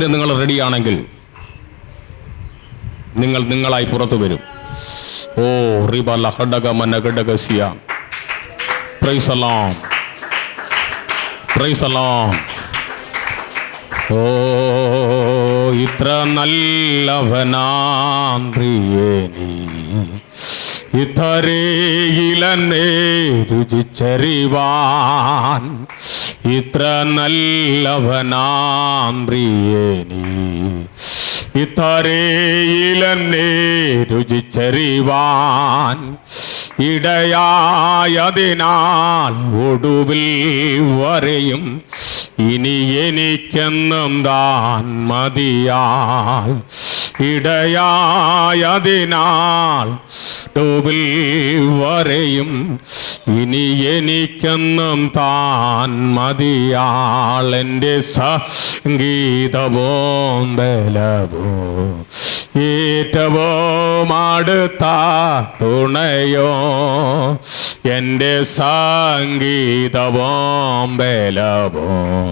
യുദ്ധത്തിന് നിങ്ങൾ റെഡിയാണെങ്കിൽ നിങ്ങൾ നിങ്ങളായി പുറത്തു വരും. ഓ റിബല ഹഡഗമന ഗഡഗസിയ. പ്രൈസ് അല്ലാഹ്, പ്രൈസ് അല്ലാഹ്. ഓ ഇത്ര നല്ലവനാം പ്രിയനീ, ഇത്രയിലെന്നെ രുചിച്ചറിവാൻ. ഇത്ര നല്ലവനാം പ്രിയനീ, ഇത്രയിലെന്നെ രുചിച്ചറിവാൻ. ഇടയായതിനാൽ ഒടുവിൽ വരെയും ഇനി എനിക്കെന്നും താൻ മതിയാൽ. ഇടയായതിനാൽ ഒടുവിൽ വരെയും ഇനി എനിക്കെന്നും താൻ മതിയാൾ. എൻ്റെ സംഗീതവും ബലവും ഏറ്റവും അടുത്ത തുണയോ. എൻ്റെ സംഗീതവും ബലവും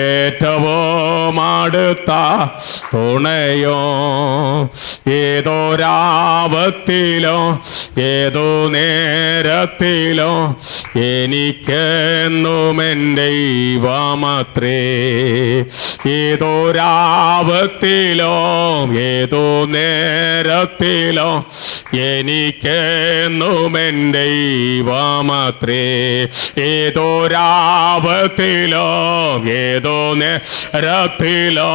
ഏറ്റവും അടുത്ത തുണയോ. ഏതോ രാവത്തിലോ ഏതോ നേരത്തിലോ എനിക്കെന്നും എൻ്റെ ദൈവമത്രേ. ഏതോ രാവത്തിലോ ഏതോ നേരത്തിലോ എനിക്കെന്നും എൻ്റെ ദൈവമത്രേ. ഏതോ രാവത്തിലോ ഏതോ നേരത്തിലോ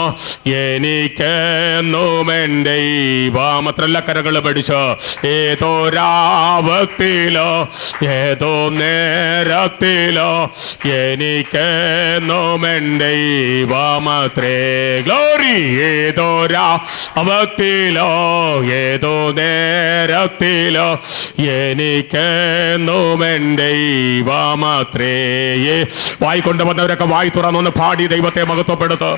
എനിക്കെന്നും എൻ്റെ ദൈവമത്രല്ല. കരകൾ പഠിച്ചോ. ഏതോ രാവത്തിലോ ഏതോ നേരത്തിലോ എനിക്കെന്നും എൻ്റെ ദൈവമത്രേ. ഗ്ലോറി. ഏതോ രാവത്തിലോ ഏതോ നേരത്തിലോ എനിക്കെന്നും എൻ്റെ ദൈവമത്രേ. വായിക്കൊണ്ട് വന്നവരൊക്കെ വായി തുറന്നൊന്ന് പാടി ദൈവത്തെ മഹത്വപ്പെടുത്ത്.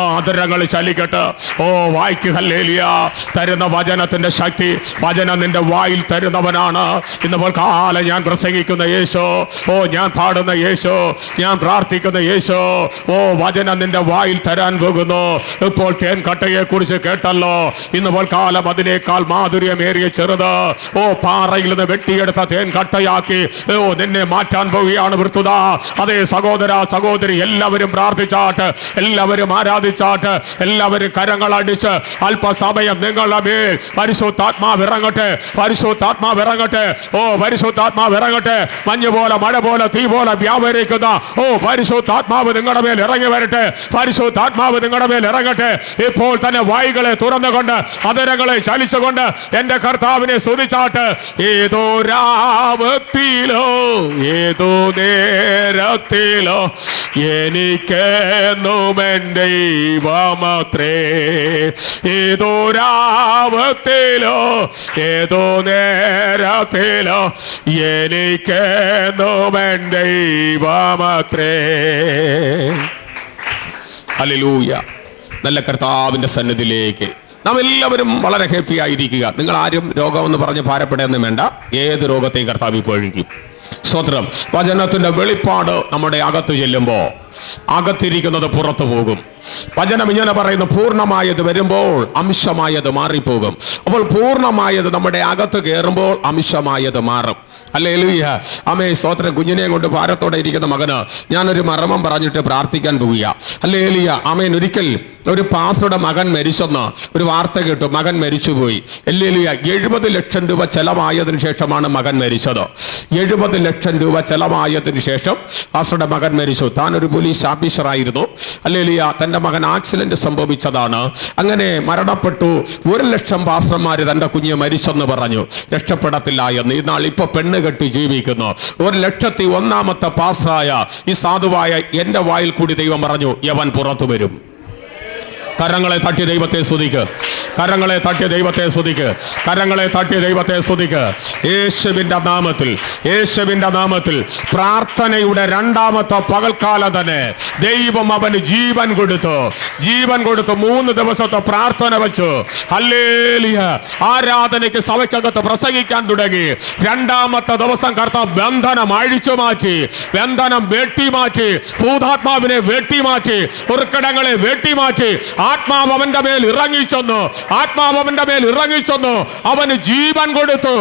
ആദരങ്ങൾ ചലിക്കട്ടെ. ഓ വായിക്ക് ഹല്ലേലൂയ. തരുന്ന വചനത്തിന്റെ ശക്തി, വചനം നിന്റെ വായിൽ തരുന്നവനാണ്. ഇന്നപ്പോൾ കാലം ഞാൻ പ്രസംഗിക്കുന്ന യേശോ, ഓ ഞാൻ പാടുന്ന യേശോ, ഞാൻ പ്രാർത്ഥിക്കുന്ന യേശോ, ഓ വചനം നിന്റെ വായിൽ തരാൻ പോകുന്നു. ഇപ്പോൾ തേൻ കട്ടയെ കുറിച്ച് കേട്ടല്ലോ. ഇന്നപ്പോൾ കാലം അതിനേക്കാൾ മാധുര്യമേറിയ ചെറുത്, ഓ പാറയിൽ നിന്ന് വെട്ടിയെടുത്ത തേൻ കട്ടയാക്കി ഓ നിന്നെ മാറ്റാൻ പോവുകയാണ് വൃത്തുത. അതേ സഹോദര സഹോദരി, എല്ലാവരും പ്രാർത്ഥിച്ചാട്ട്, എല്ലാവരും ആരാധിച്ചാട്ട്, എല്ലാവരും കരങ്ങളടിച്ച് അല്പസമയം നിങ്ങളുടെ മേൽ പരിശുദ്ധാത്മാവ് ഇറങ്ങട്ടെ, പരിശുദ്ധാത്മാവ് ഇറങ്ങട്ടെ. ഓ പരിശുദ്ധാത്മാവ് ഇറങ്ങട്ടെ. മഞ്ഞ് പോലെ മഴ പോലെ തീ പോലെ വ്യാപരിക്കുന്ന ഓ പരിശുദ്ധാത്മാവ് നിങ്ങളുടെ മേൽ ഇറങ്ങി വരട്ടെ. പരിശുദ്ധാത്മാവ് നിങ്ങളുടെ മേൽ ഇറങ്ങട്ടെ. ഇപ്പോൾ തന്നെ വായികളെ തുറന്നുകൊണ്ട് അതരങ്ങളെ ചലിച്ചുകൊണ്ട് എൻ്റെ കർത്താവിനെ സ്തുതിച്ചാട്ട്. ഏതോ രാവത്തിലോ ഏതോ നേരത്തിലോ എനിക്കെന്നും എൻ്റെ ദൈവമത്രേ. ഏതോ രാവത്തിലോ ഏതോ നേരത്തിലോ എനിക്കെന്നും എൻ്റെ ദൈവമത്രേ. ഹല്ലേലൂയ. നല്ല കർത്താവിൻ്റെ സന്നിധിയിലേക്ക് നാം എല്ലാവരും വളരെ ഹാപ്പി ആയിരിക്കുക. നിങ്ങൾ ആരും രോഗമെന്ന് പറഞ്ഞ് ഭാരപ്പെടേന്നും വേണ്ട. ഏത് രോഗത്തെയും കർത്താവ് ഇപ്പോൾ ഒഴിക്കും. സ്തോത്രം. വചനത്തിന്റെ വെളിപ്പാട് നമ്മുടെ അകത്ത് ചെല്ലുമ്പോൾ അകത്തിരിക്കുന്നത് പുറത്തു പോകും. വചനം ഇങ്ങനെ പറയുന്നു, പൂർണ്ണമായത് വരുമ്പോൾ അംശമായത് മാറിപ്പോകും. അപ്പോൾ പൂർണ്ണമായത് നമ്മുടെ അകത്ത് കയറുമ്പോൾ അംശമായത് മാറും. ഹല്ലേലൂയ. ആമേൻ. സ്തോത്രം. കുഞ്ഞിനെ കൊണ്ട് ഭാരത്തോടെ ഇരിക്കുന്ന മകന് ഞാനൊരു മർമ്മം പറഞ്ഞിട്ട് പ്രാർത്ഥിക്കാൻ പോവുക. ഹല്ലേലൂയ. ആമേൻ. ഒരിക്കൽ ഒരു പാസ്റ്ററുടെ മകൻ മരിച്ചെന്ന് ഒരു വാർത്ത കേട്ടു. മകൻ മരിച്ചുപോയി. ഹല്ലേലൂയ. 70 ലക്ഷം രൂപ ചെലവായതിനു ശേഷമാണ് മകൻ മരിച്ചത്. 70 ലക്ഷം രൂപ ചെലവായതിനു ശേഷം പാസ്റ്ററുടെ മകൻ മരിച്ചു. താൻ ഒരു പോലീസ് ഓഫീസറായിരുന്നു. ഹല്ലേലൂയ. തൻ്റെ മകൻ ആക്സിഡന്റ് സംഭവിച്ചതാണ്. അങ്ങനെ മരണപ്പെട്ടു. 1 ലക്ഷം പാസ്റ്റർമാര് തൻ്റെ കുഞ്ഞ് മരിച്ചെന്ന് പറഞ്ഞു. രക്ഷപ്പെടത്തില്ല എന്ന്. ഇന്നാൾ ഇപ്പൊ പെണ്ണ് കെട്ടി ജീവിക്കുന്നു. 1,01,000 പാസ്റ്ററായ ഈ സാധുവായ എൻ്റെ വായിൽ കൂടി ദൈവം പറഞ്ഞു, യവൻ പുറത്തു വരും. കരങ്ങളെ തട്ടി ദൈവത്തെ സ്തുതിക്ക്. കരങ്ങളെ തട്ടി ദൈവത്തെ സ്തുതിക്ക്. കരങ്ങളെ തട്ടി ദൈവത്തെ സ്തുതിക്ക്. യേശുവിന്റെ നാമത്തിൽ, യേശുവിന്റെ നാമത്തിൽ പ്രാർത്ഥനയുടെ രണ്ടാമത്തെ പകൽക്കാലം തന്നെ ദൈവം അവന് ജീവൻ കൊടുത്തു. ജീവൻ കൊടുത്തു. 3 ദിവസത്തെ പ്രാർത്ഥന വെച്ചു. ഹല്ലേലൂയ. ആരാധനയ്ക്ക് സഭയ്ക്കകത്ത് പ്രസംഗിക്കാൻ തുടങ്ങി. രണ്ടാമത്തെ ദിവസം കർത്താവ് ബന്ധനം അഴിച്ചു മാറ്റി, ബന്ധനം വെട്ടിമാറ്റി, ഭൂതാത്മാവിനെ വെട്ടിമാറ്റി, ഉറക്കടങ്ങളെ വെട്ടിമാറ്റി. ആത്മാവ് അവന്റെ മേൽ ഇറങ്ങിച്ചെന്നു. ആത്മാവ് അവന്റെ മേൽ ഇറങ്ങിച്ചെന്നു. അവന് ജീവൻ കൊടുത്തു.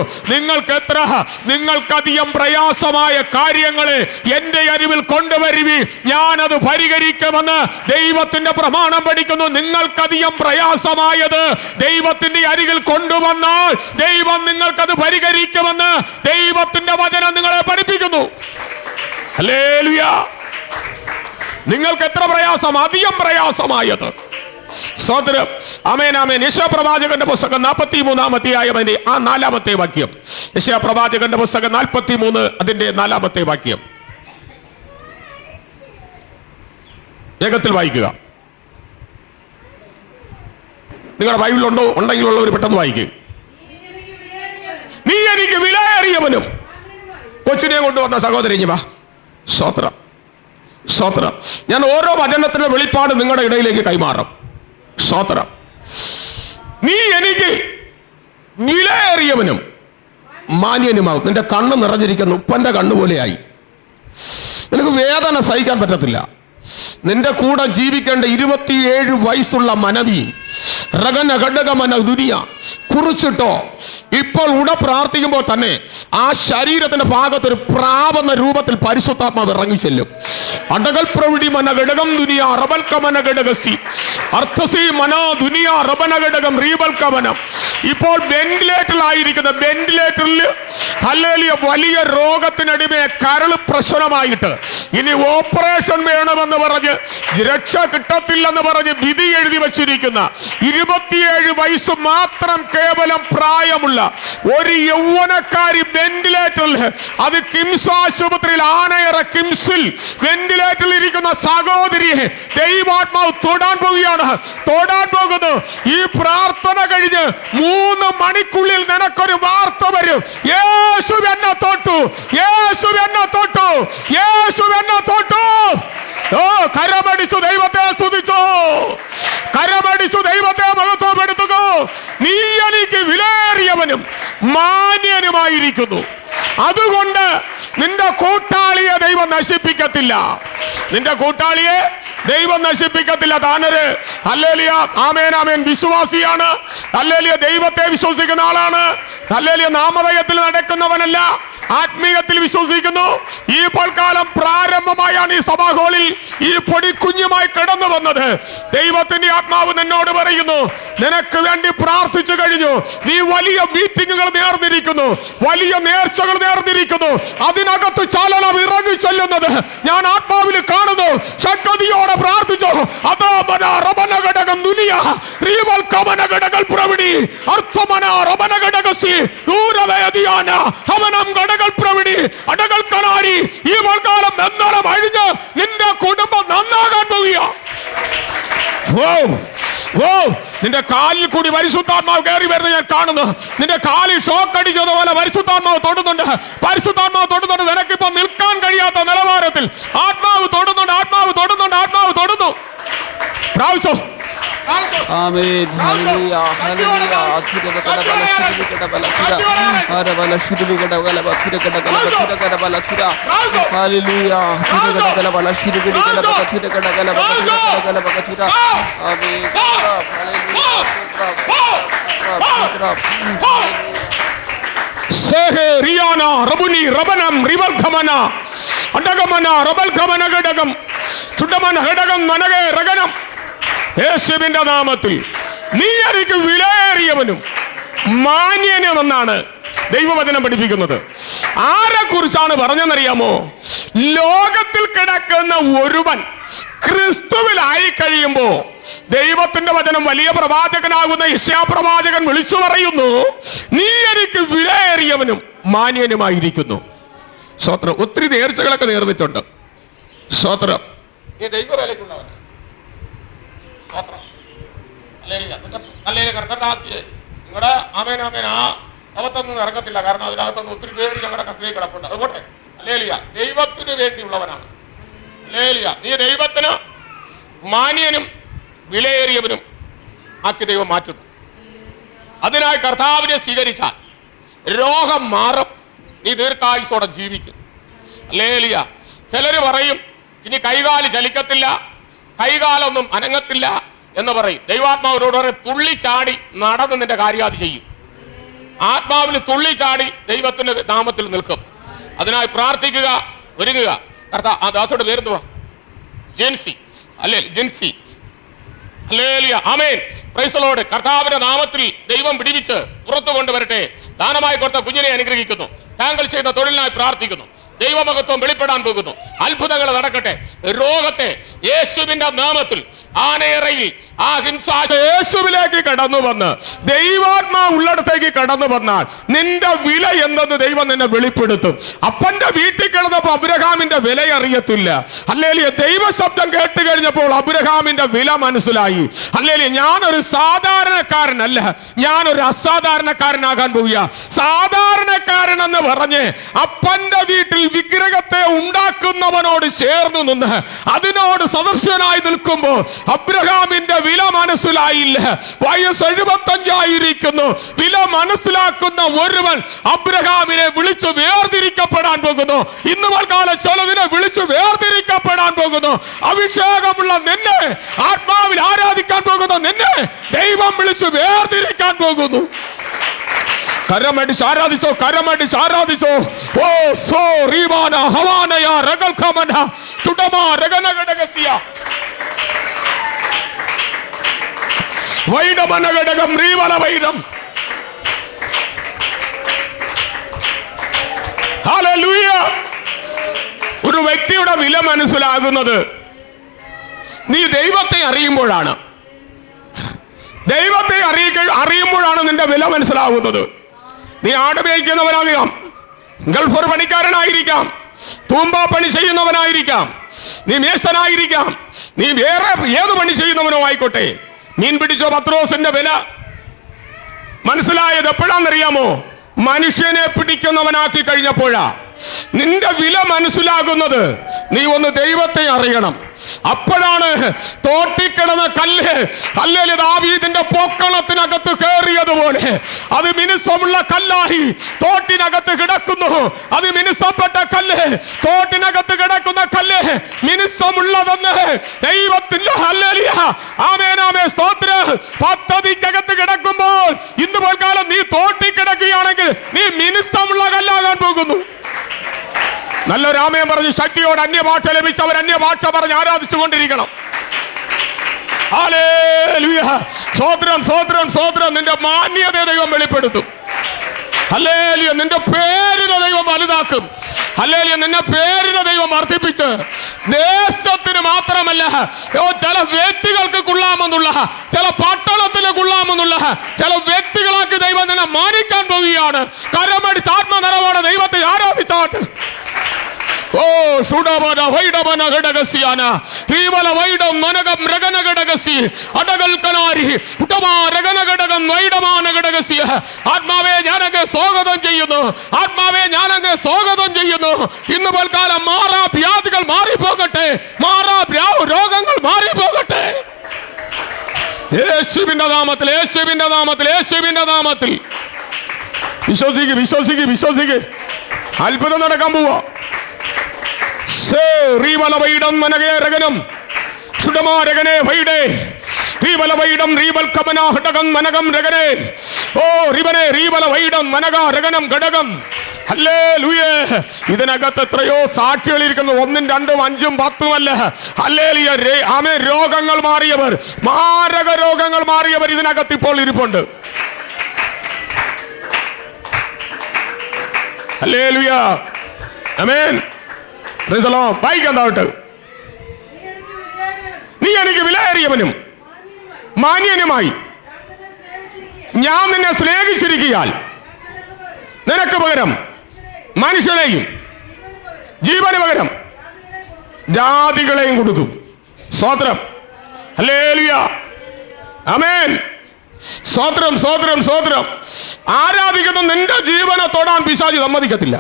നിങ്ങൾക്കധികം പ്രയാസമായ കാര്യങ്ങളെ എന്റെ അരിവിൽ കൊണ്ടുവരുവി, ഞാനത് പരിഹരിക്കുമെന്ന് ദൈവത്തിന്റെ പ്രമാണം പഠിക്കുന്നു. നിങ്ങൾക്കധികം പ്രയാസമായത് ദൈവത്തിന്റെ അരികിൽ കൊണ്ടുവന്നാൽ ദൈവം നിങ്ങൾക്കത് പരിഹരിക്കുമെന്ന് ദൈവത്തിന്റെ വചനം നിങ്ങളെ പഠിപ്പിക്കുന്നു. ഹല്ലേലൂയ. നിങ്ങൾക്ക് എത്ര പ്രയാസം? അധികം പ്രയാസമായത്. സോദരം, ആമേൻ ആമേൻ. യെശയ്യാ പ്രവാചകന്റെ പുസ്തകം 43-ാം അധ്യായത്തിന്റെ 4-ാമത്തെ വാക്യം. യെശയ്യാ പ്രവാചകന്റെ പുസ്തകം 43 അതിന്റെ 4-ാമത്തെ വാക്യം വേഗത്തിൽ വായിക്കുക. നിങ്ങളുടെ ബൈബിളുണ്ടോ? ഉണ്ടെങ്കിലുള്ളവർ പെട്ടെന്ന് വായിക്കുക. നീ എനിക്ക് വിലയേറിയവനും. കൊച്ചിനെ കൊണ്ടുവന്ന സഹോദരൻ വാ. സ്തോത്രം, സ്തോത്രം. ഞാൻ ഓരോ വചനത്തിന്റെ വെളിപ്പാട് നിങ്ങളുടെ ഇടയിലേക്ക് കൈമാറും. സ്തോത്രം. നീ എനിക്ക് വിലയേറിയവനും മാന്യനുമാകും. നിന്റെ കണ്ണ് നിറഞ്ഞിരിക്കുന്ന ഉപ്പന്റെ കണ്ണുപോലെയായി. നിനക്ക് വേദന സഹിക്കാൻ പറ്റത്തില്ല. നിന്റെ കൂടെ ജീവിക്കേണ്ട 27 വയസ്സുള്ള മനവി റഗന ഘടകമന ദുനിയ കുറിച്ചിട്ടോ ഇപ്പോൾ ഉട പ്രാർത്ഥിക്കുമ്പോൾ തന്നെ ആ ശരീരത്തിന്റെ ഭാഗത്ത് ഒരു പ്രാവെന്ന രൂപത്തിൽ പരിശുദ്ധാത്മാവ് ഇറങ്ങി ചെല്ലും. അടകൽ പ്രവിടി മന ഘടകം ദുനിയ റബൽക്കമന ഘടകസ്തി അർത്ഥസി മന ദുനിയ റബന ഘടകം റീബൽക്കമനം. ഇപ്പോൾ വെന്റിലേറ്ററിലായിരിക്കുന്ന വെന്റിലേറ്ററിൽ ഹല്ലേലൂയ വലിയ രോഗത്തിനടിമയെ കരൾ പ്രശ്നമായിട്ട് ഇനി ഓപ്പറേഷൻ വേണമെന്ന് പറഞ്ഞ് രക്ഷ കിട്ടത്തില്ലെന്ന് പറഞ്ഞ് വിധി എഴുതി വച്ചിരിക്കുന്ന 27 വയസ്സ് മാത്രം കേവലം പ്രായമുള്ള ഒരു യൗവനക്കാരി വെന്റിലേറ്ററിൽ, അത് കിംസ് ആശുപത്രിയിൽ ആനയറ കിംസിൽ വെന്റിലേറ്ററിൽ ഇരിക്കുന്ന സഹോദരിയെ ദൈവാത്മാവ് തൊടാൻ പോവുകയാണ്. തൊടാൻ പോകുന്നു. ഈ പ്രാർത്ഥന കഴിഞ്ഞ് 3 മണിക്കുള്ളിൽ നിനക്കൊരു വാർത്ത വരും. യേശു എന്നെ തൊട്ടു, യേശു എന്നെ തൊട്ടു, യേശു എന്നെ തൊട്ടു. ഓ, കരമടിച്ചു ദൈവത്തെ സ്തുതിച്ചു, കരമടിച്ചു ദൈവത്തെ മഹത്വപ്പെടുത്തുക. നീ എനിക്ക് വിലയേറിയവനും മാന്യനുമായിരിക്കുന്നു. അതുകൊണ്ട് നിന്റെ കൂട്ടാളിയെ ദൈവം നശിപ്പിക്കത്തില്ല. നിന്റെ കൂട്ടാളിയെ ദൈവം നശിപ്പിക്കത്തില്ല. താനൊരു ഹല്ലേലൂയ ആമേൻ ആമേൻ വിശ്വാസിയാണ്. ഹല്ലേലൂയ ദൈവത്തെ വിശ്വസിക്കുന്ന ആളാണ്. ഹല്ലേലൂയ നാമധേയത്തിൽ നടക്കുന്നവനല്ല, ആത്മീയത്തിൽ വിശ്വസിക്കുന്നു. ഈ പൽക്കാലം പ്രാരംഭമായാണ് ഈ സഭാഹോളിൽ ഈ പൊടിക്കുഞ്ഞുമായി കടന്നു വന്നത്. ദൈവത്തിന്റെ ആത്മാവ് നിന്നോട് പറയുന്നു, നിനക്ക് വേണ്ടി പ്രാർത്ഥിച്ചു കഴിഞ്ഞു. നീ വലിയ മീറ്റിങ്ങുകൾ നേർന്നിരിക്കുന്നു, വലിയ നേർച്ചകൾ നേർന്നിരിക്കുന്നു. അതിനകത്ത് ചലനം ഇറങ്ങി ചെല്ലുന്നത് ഞാൻ ആത്മാവിൽ കാണുന്നു. ശക്തിയോടെ പ്രാർത്ഥിച്ചു. അതോ റബന ഘടകം ദുനിയ റീവൽ കമന ഘടകൽ പ്രവിടി അർത്ഥമന റബന ഘടകസി ദൂരവേദിയാന അവനം ഘടകൽ പ്രവിടി അടകൽ കനാരി. ഈ വൽക്കാലം ബന്ധനം അഴിഞ്ഞ് നിന്റെ കുടുംബം നന്നാകാൻ പോവുക. നിന്റെ കാലിൽ കൂടി പരിശുദ്ധാത്മാവ് കയറി വരുന്നത് ഞാൻ കാണുന്നു. നിന്റെ കാലിൽ ഷോക്ക് അടിച്ചതുപോലെ പരിശുദ്ധാത്മാവ് തൊടുന്നുണ്ട്. പരിശുദ്ധാത്മാവ് തൊടുന്നുണ്ട്. നിനക്കിപ്പോ നിൽക്കാൻ കഴിയാത്ത നിലവാരത്തിൽ ആത്മാവ് തൊടുന്നുണ്ട്, ആത്മാവ് തൊടുന്നുണ്ട്, ആത്മാവ് തൊടുന്നു. പ്രാവശ്യം ആമേൻ. Hallelujah hallelujah. അത്ഭുതകര ബലശുദ്ധികട ബലചുര ആര ബലശുദ്ധികട ബലചുരകട ബലചുരകട ബലചുര. ഹല്ലേലൂയ. അത്ഭുതകര ബലശുദ്ധികട ബലചുരകട ബലചുരകട ബലചുര. ആമേൻ. ഹല്ലേലൂയ. സഹേ റിയാന റബുനി റബനം റിവൽഖമന അടഗമന റബൽഖമന ഘടകം ചുഡമന ഘടകം മനഗേ റഗനം. യേശുവിന്റെ നാമത്തിൽ നീ എനിക്ക് വിലയേറിയവനും മാന്യനുമെന്നാണ് ദൈവവചനം പഠിപ്പിക്കുന്നത്. ആരെ കുറിച്ചാണ് പറഞ്ഞെന്നറിയാമോ? ലോകത്തിൽ കിടക്കുന്ന ഒരുവൻ ക്രിസ്തുവിലായി കഴിയുമ്പോ ദൈവത്തിന്റെ വചനം വലിയ പ്രവാചകനാകുന്ന യെശയ്യാ പ്രവാചകൻ വിളിച്ചു പറയുന്നു, നീ എനിക്ക് വിലയേറിയവനും മാന്യനുമായിരിക്കുന്നു. സ്തോത്രം. ഒത്തിരി നേർച്ചകളൊക്കെ നേർന്നിട്ടുണ്ട്. സ്തോത്രം. ഈ ദൈവവേലയ്ക്കുള്ളവൻ അല്ലെങ്കിൽ കർക്കദാസിയെ നിങ്ങളുടെ ആമേൻ ആമേൻ ആ അകത്തൊന്നും ഇറക്കത്തില്ല. കാരണം അതിനകത്തൊന്നും ഒത്തിരി പേര് ഞങ്ങളുടെ കസ്റ്റഡിയിൽ കിടപ്പുണ്ട്. അതുകൊണ്ട് ഹല്ലേലൂയ ദൈവത്തിന് വേണ്ടിയുള്ളവനാണ്. ഹല്ലേലൂയ നീ ദൈവത്തിന് മാന്യനും വിലയേറിയവനും ആക്കി ദൈവം മാറ്റുന്നു. അതിനായി കർത്താവിനെ സ്വീകരിച്ചാൽ രോഗം മാറും, നീ ദീർഘായുസോടെ ജീവിക്കും. ഹല്ലേലൂയ. ചിലര് പറയും ഇനി കൈകാല് ചലിക്കത്തില്ല, കൈകാലൊന്നും അനങ്ങത്തില്ല എന്ന് പറയും. ദൈവാത്മാവിനോട് പറയും തുള്ളിച്ചാടി നടന്ന് നിന്റെ കാര്യാതി ചെയ്യും. ആത്മാവിൽ തുള്ളിച്ചാടി ദൈവത്തിന്റെ നാമത്തിൽ നിൽക്കും. അതിനായി പ്രാർത്ഥിക്കുക, ഒരുങ്ങുക. കർത്താവ് ആ ദാസോട് പേരെന്തുവാ? ജെൻസി അല്ലേ? Jency. Hallelujah amen. Praise the lord. കർത്താവിന്റെ നാമത്തിൽ ദൈവം പിടിവിച്ച് പുറത്തു കൊണ്ടുവരട്ടെ. ദാനമായി കൊടുത്ത കുഞ്ഞിനെ അനുഗ്രഹിക്കുന്നു. താങ്കൾ ചെയ്ത തൊഴിലിനായി പ്രാർത്ഥിക്കുന്നു. ദൈവമഹത്വം വെളിപ്പെടാൻ പോകുന്നു. അത്ഭുതങ്ങൾ നടക്കട്ടെ. രോഗത്തെ യേശുവിന്റെ നാമത്തിൽ ആനയറയിൽ ആ യേശുവിലേക്ക് കടന്നു വന്ന് ദൈവാത്മാവ് ഉള്ളിടത്തേക്ക് കടന്നു വന്നാൽ നിന്റെ വില എന്തെന്ന് ദൈവം നിന്നെ വെളിപ്പെടുത്തും. അപ്പന്റെ വീട്ടിൽ കിടന്നപ്പോൾ അബ്രഹാമിന്റെ വില അറിയത്തില്ല. ഹല്ലേലൂയ. ദൈവ ശബ്ദം കേട്ട് കഴിഞ്ഞപ്പോൾ അബ്രഹാമിന്റെ വില മനസ്സിലായി. ഹല്ലേലൂയ. ഞാനൊരു സാധാരണക്കാരനല്ല, ഞാനൊരു അസാധാരണക്കാരനാകാൻ പോവുക. സാധാരണക്കാരൻ എന്ന് പറഞ്ഞ് അപ്പന്റെ വീട്ടിൽ വിഗ്രഹത്തെ ഉണ്ടാക്കുന്നവനോട് ചേർന്ന് നിന്ന് അതിനോട് സദൃശനായി നിൽക്കുമ്പോൾ അബ്രഹാമിന്റെ വില മനസ്സിലായില്ല. വയസ്സ് 75 വില മനസ്സിലാക്കുന്ന ഒരുവൻ അബ്രഹാമിനെ വിളിച്ചു വേർതിരിക്കപ്പെടാൻ പോകുന്നു. ഇന്ന് കാലം ചിലതിനെ വിളിച്ചു വേർതിരിക്കപ്പെടാൻ പോകുന്നു. അഭിഷേകമുള്ള നിന്നെ, ആത്മാവിൽ ആരാധിക്കാൻ പോകുന്ന നിന്നെ ദൈവം വിളിച്ചു വേർതിരിക്കാൻ പോകുന്നു. കരമടിച്ച് ആരാധിച്ചോ, കരമടിച്ച് ആരാധിച്ചോ. ഓ സോ റീവാന ഹവാനയ രഗൽ ഖമന തുടമാ രഗനഗടഗസിയ വൈഡമനഗടകം റീവല വൈഡം. ഹല്ലേലൂയ. ഒരു വ്യക്തിയുടെ വില മനസ്സിലാകുന്നത് നീ ദൈവത്തെ അറിയുമ്പോഴാണ്. ദൈവത്തെ അറിയുമ്പോഴാണ് നിന്റെ വില മനസ്സിലാകുന്നത്. നീ ആട് മേയ്ക്കുന്നവനാകാം, ഗൾഫർ പണിക്കാരനായിരിക്കാം, തൂമ്പ പണി ചെയ്യുന്നവനായിരിക്കാം, നീ മേസനായിരിക്കാം, നീ വേറെ ഏത് പണി ചെയ്യുന്നവനോ ആയിക്കോട്ടെ. മീൻ പിടിച്ചോ പത്രോസിന്റെ വില മനസ്സിലായത് എപ്പോഴാണെന്നറിയാമോ? മനുഷ്യനെ പിടിക്കുന്നവനാക്കി കഴിഞ്ഞപ്പോഴാ. നിന്റെ വില മനസ്സിലാകുന്നത് നീ ഒന്ന് ദൈവത്തെ അറിയണം. അപ്പോഴാണ് തോട്ടിക്കിടന്ന കല്ല് അല്ലെങ്കിൽ ദാവീദിന്റെ പൊക്കളത്തിനകത്ത് കയറിയതുപോലെ അത് മിനുസമുള്ള കല്ലായി തോട്ടിനകത്ത് കിടക്കുന്നു. അത് മിനുസപ്പെട്ട കല്ല്, തോട്ടിനകത്ത് കിടക്കുന്ന കല്ല് മിനുസമുള്ളതെന്ന് ദൈവത്തിന്റെ ഹല്ലേലൂയ ആമേൻ ആമേൻ സ്തോത്രം പദ്ധതിക്കകത്ത് കിടക്കുമ്പോൾ ഇന്ന് പോൽക്കാലം നീ തോട്ടി കിടക്കുകയാണെങ്കിൽ നീ മിനുസമുള്ള കല്ലാകാൻ പോകുന്നു. നല്ലൊരു ആമേൻ പറഞ്ഞ് ശക്തിയോട് അന്യഭാഷ ലഭിച്ചവർ അന്യഭാഷ പറഞ്ഞ് ആരാധിച്ചു കൊണ്ടിരിക്കണം. ഹല്ലേലൂയ. സ്തോത്രം സ്തോത്രം സ്തോത്രം. നിന്റെ മാന്യതയെ ദൈവം വെളിപ്പെടുത്തും. ഹല്ലേലൂയ. നിന്റെ പേരിനെ ദൈവം വലുതാക്കും. ഹല്ലേലൂയ. നിന്റെ പേരിനെ ദൈവം വർദ്ധിപ്പിച്ച് ദേശത്തിന് മാത്രമല്ല ചില വ്യക്തികൾക്ക് കൊള്ളാമെന്നുള്ള, ചില പട്ടണത്തിന് കൊള്ളാമെന്നുള്ള ചില വ്യക്തികളാക്കി ദൈവം നിന്നെ മാനിക്കാൻ പോവുകയാണ്. കരമടിച്ച് ആത്മനിറവോടെ ദൈവത്തെ ആരാധിച്ചാട്ട്. ഓ ഷുഡബന വൈഡബന ഘടകസിയാന ഹീവല വൈഡം മനകം രഗന ഘടകസി അടകൽ കനാരി ഉടമാ രഗന ഘടകം വൈഡമാന ഘടകസിയ. ആത്മാവേ ഞാനങ്ങ് സ്വാഗതം ചെയ്യുന്നു. ആത്മാവേ ഞാനങ്ങ് സ്വാഗതം ചെയ്യുന്നു. ഇന്ന് പോൽക്കാലം മാറാ വ്യാധികൾ മാറിപ്പോകട്ടെ, മാറാ രോഗങ്ങൾ മാറിപ്പോകട്ടെ. യേശുവിന്റെ നാമത്തിൽ, യേശുവിന്റെ നാമത്തിൽ, യേശുവിന്റെ നാമത്തിൽ. വിശ്വസിക്ക് വിശ്വസിക്ക് വിശ്വസിക്ക്. അത്ഭുതം നടക്കാൻ പോവാ. ഇതിനകത്ത് എത്രയോ സാക്ഷികൾ ഇരിക്കുന്നു. 1, 2, 5, 10 ഹല്ലേലൂയ. ആമേൻ. രോഗങ്ങൾ മാറിയവർ, മാരക രോഗങ്ങൾ മാറിയവർ ഇതിനകത്ത് ഇപ്പോൾ ഇരിപ്പുണ്ട്. ഹല്ലേലൂയ. ആമേൻ. വായിക്കാണ്ടാവട്ടെ. നീ എനിക്ക് വിലയേറിയവനും മാന്യനുമായി ഞാൻ നിന്നെ സ്നേഹിച്ചിരിക്കയാൽ നിനക്ക് പകരം മനുഷ്യനെയും ജീവന് പകരം ജാതികളെയും കൊടുക്കും. സ്തോത്രം. ഹല്ലേലൂയ. ആമേൻ. സ്തോത്രം, സ്തോത്രം, സ്തോത്രം. ആരാധിക്കുന്ന നിന്റെ ജീവനെ തൊടാൻ പിശാചി സമ്മതിക്കത്തില്ല.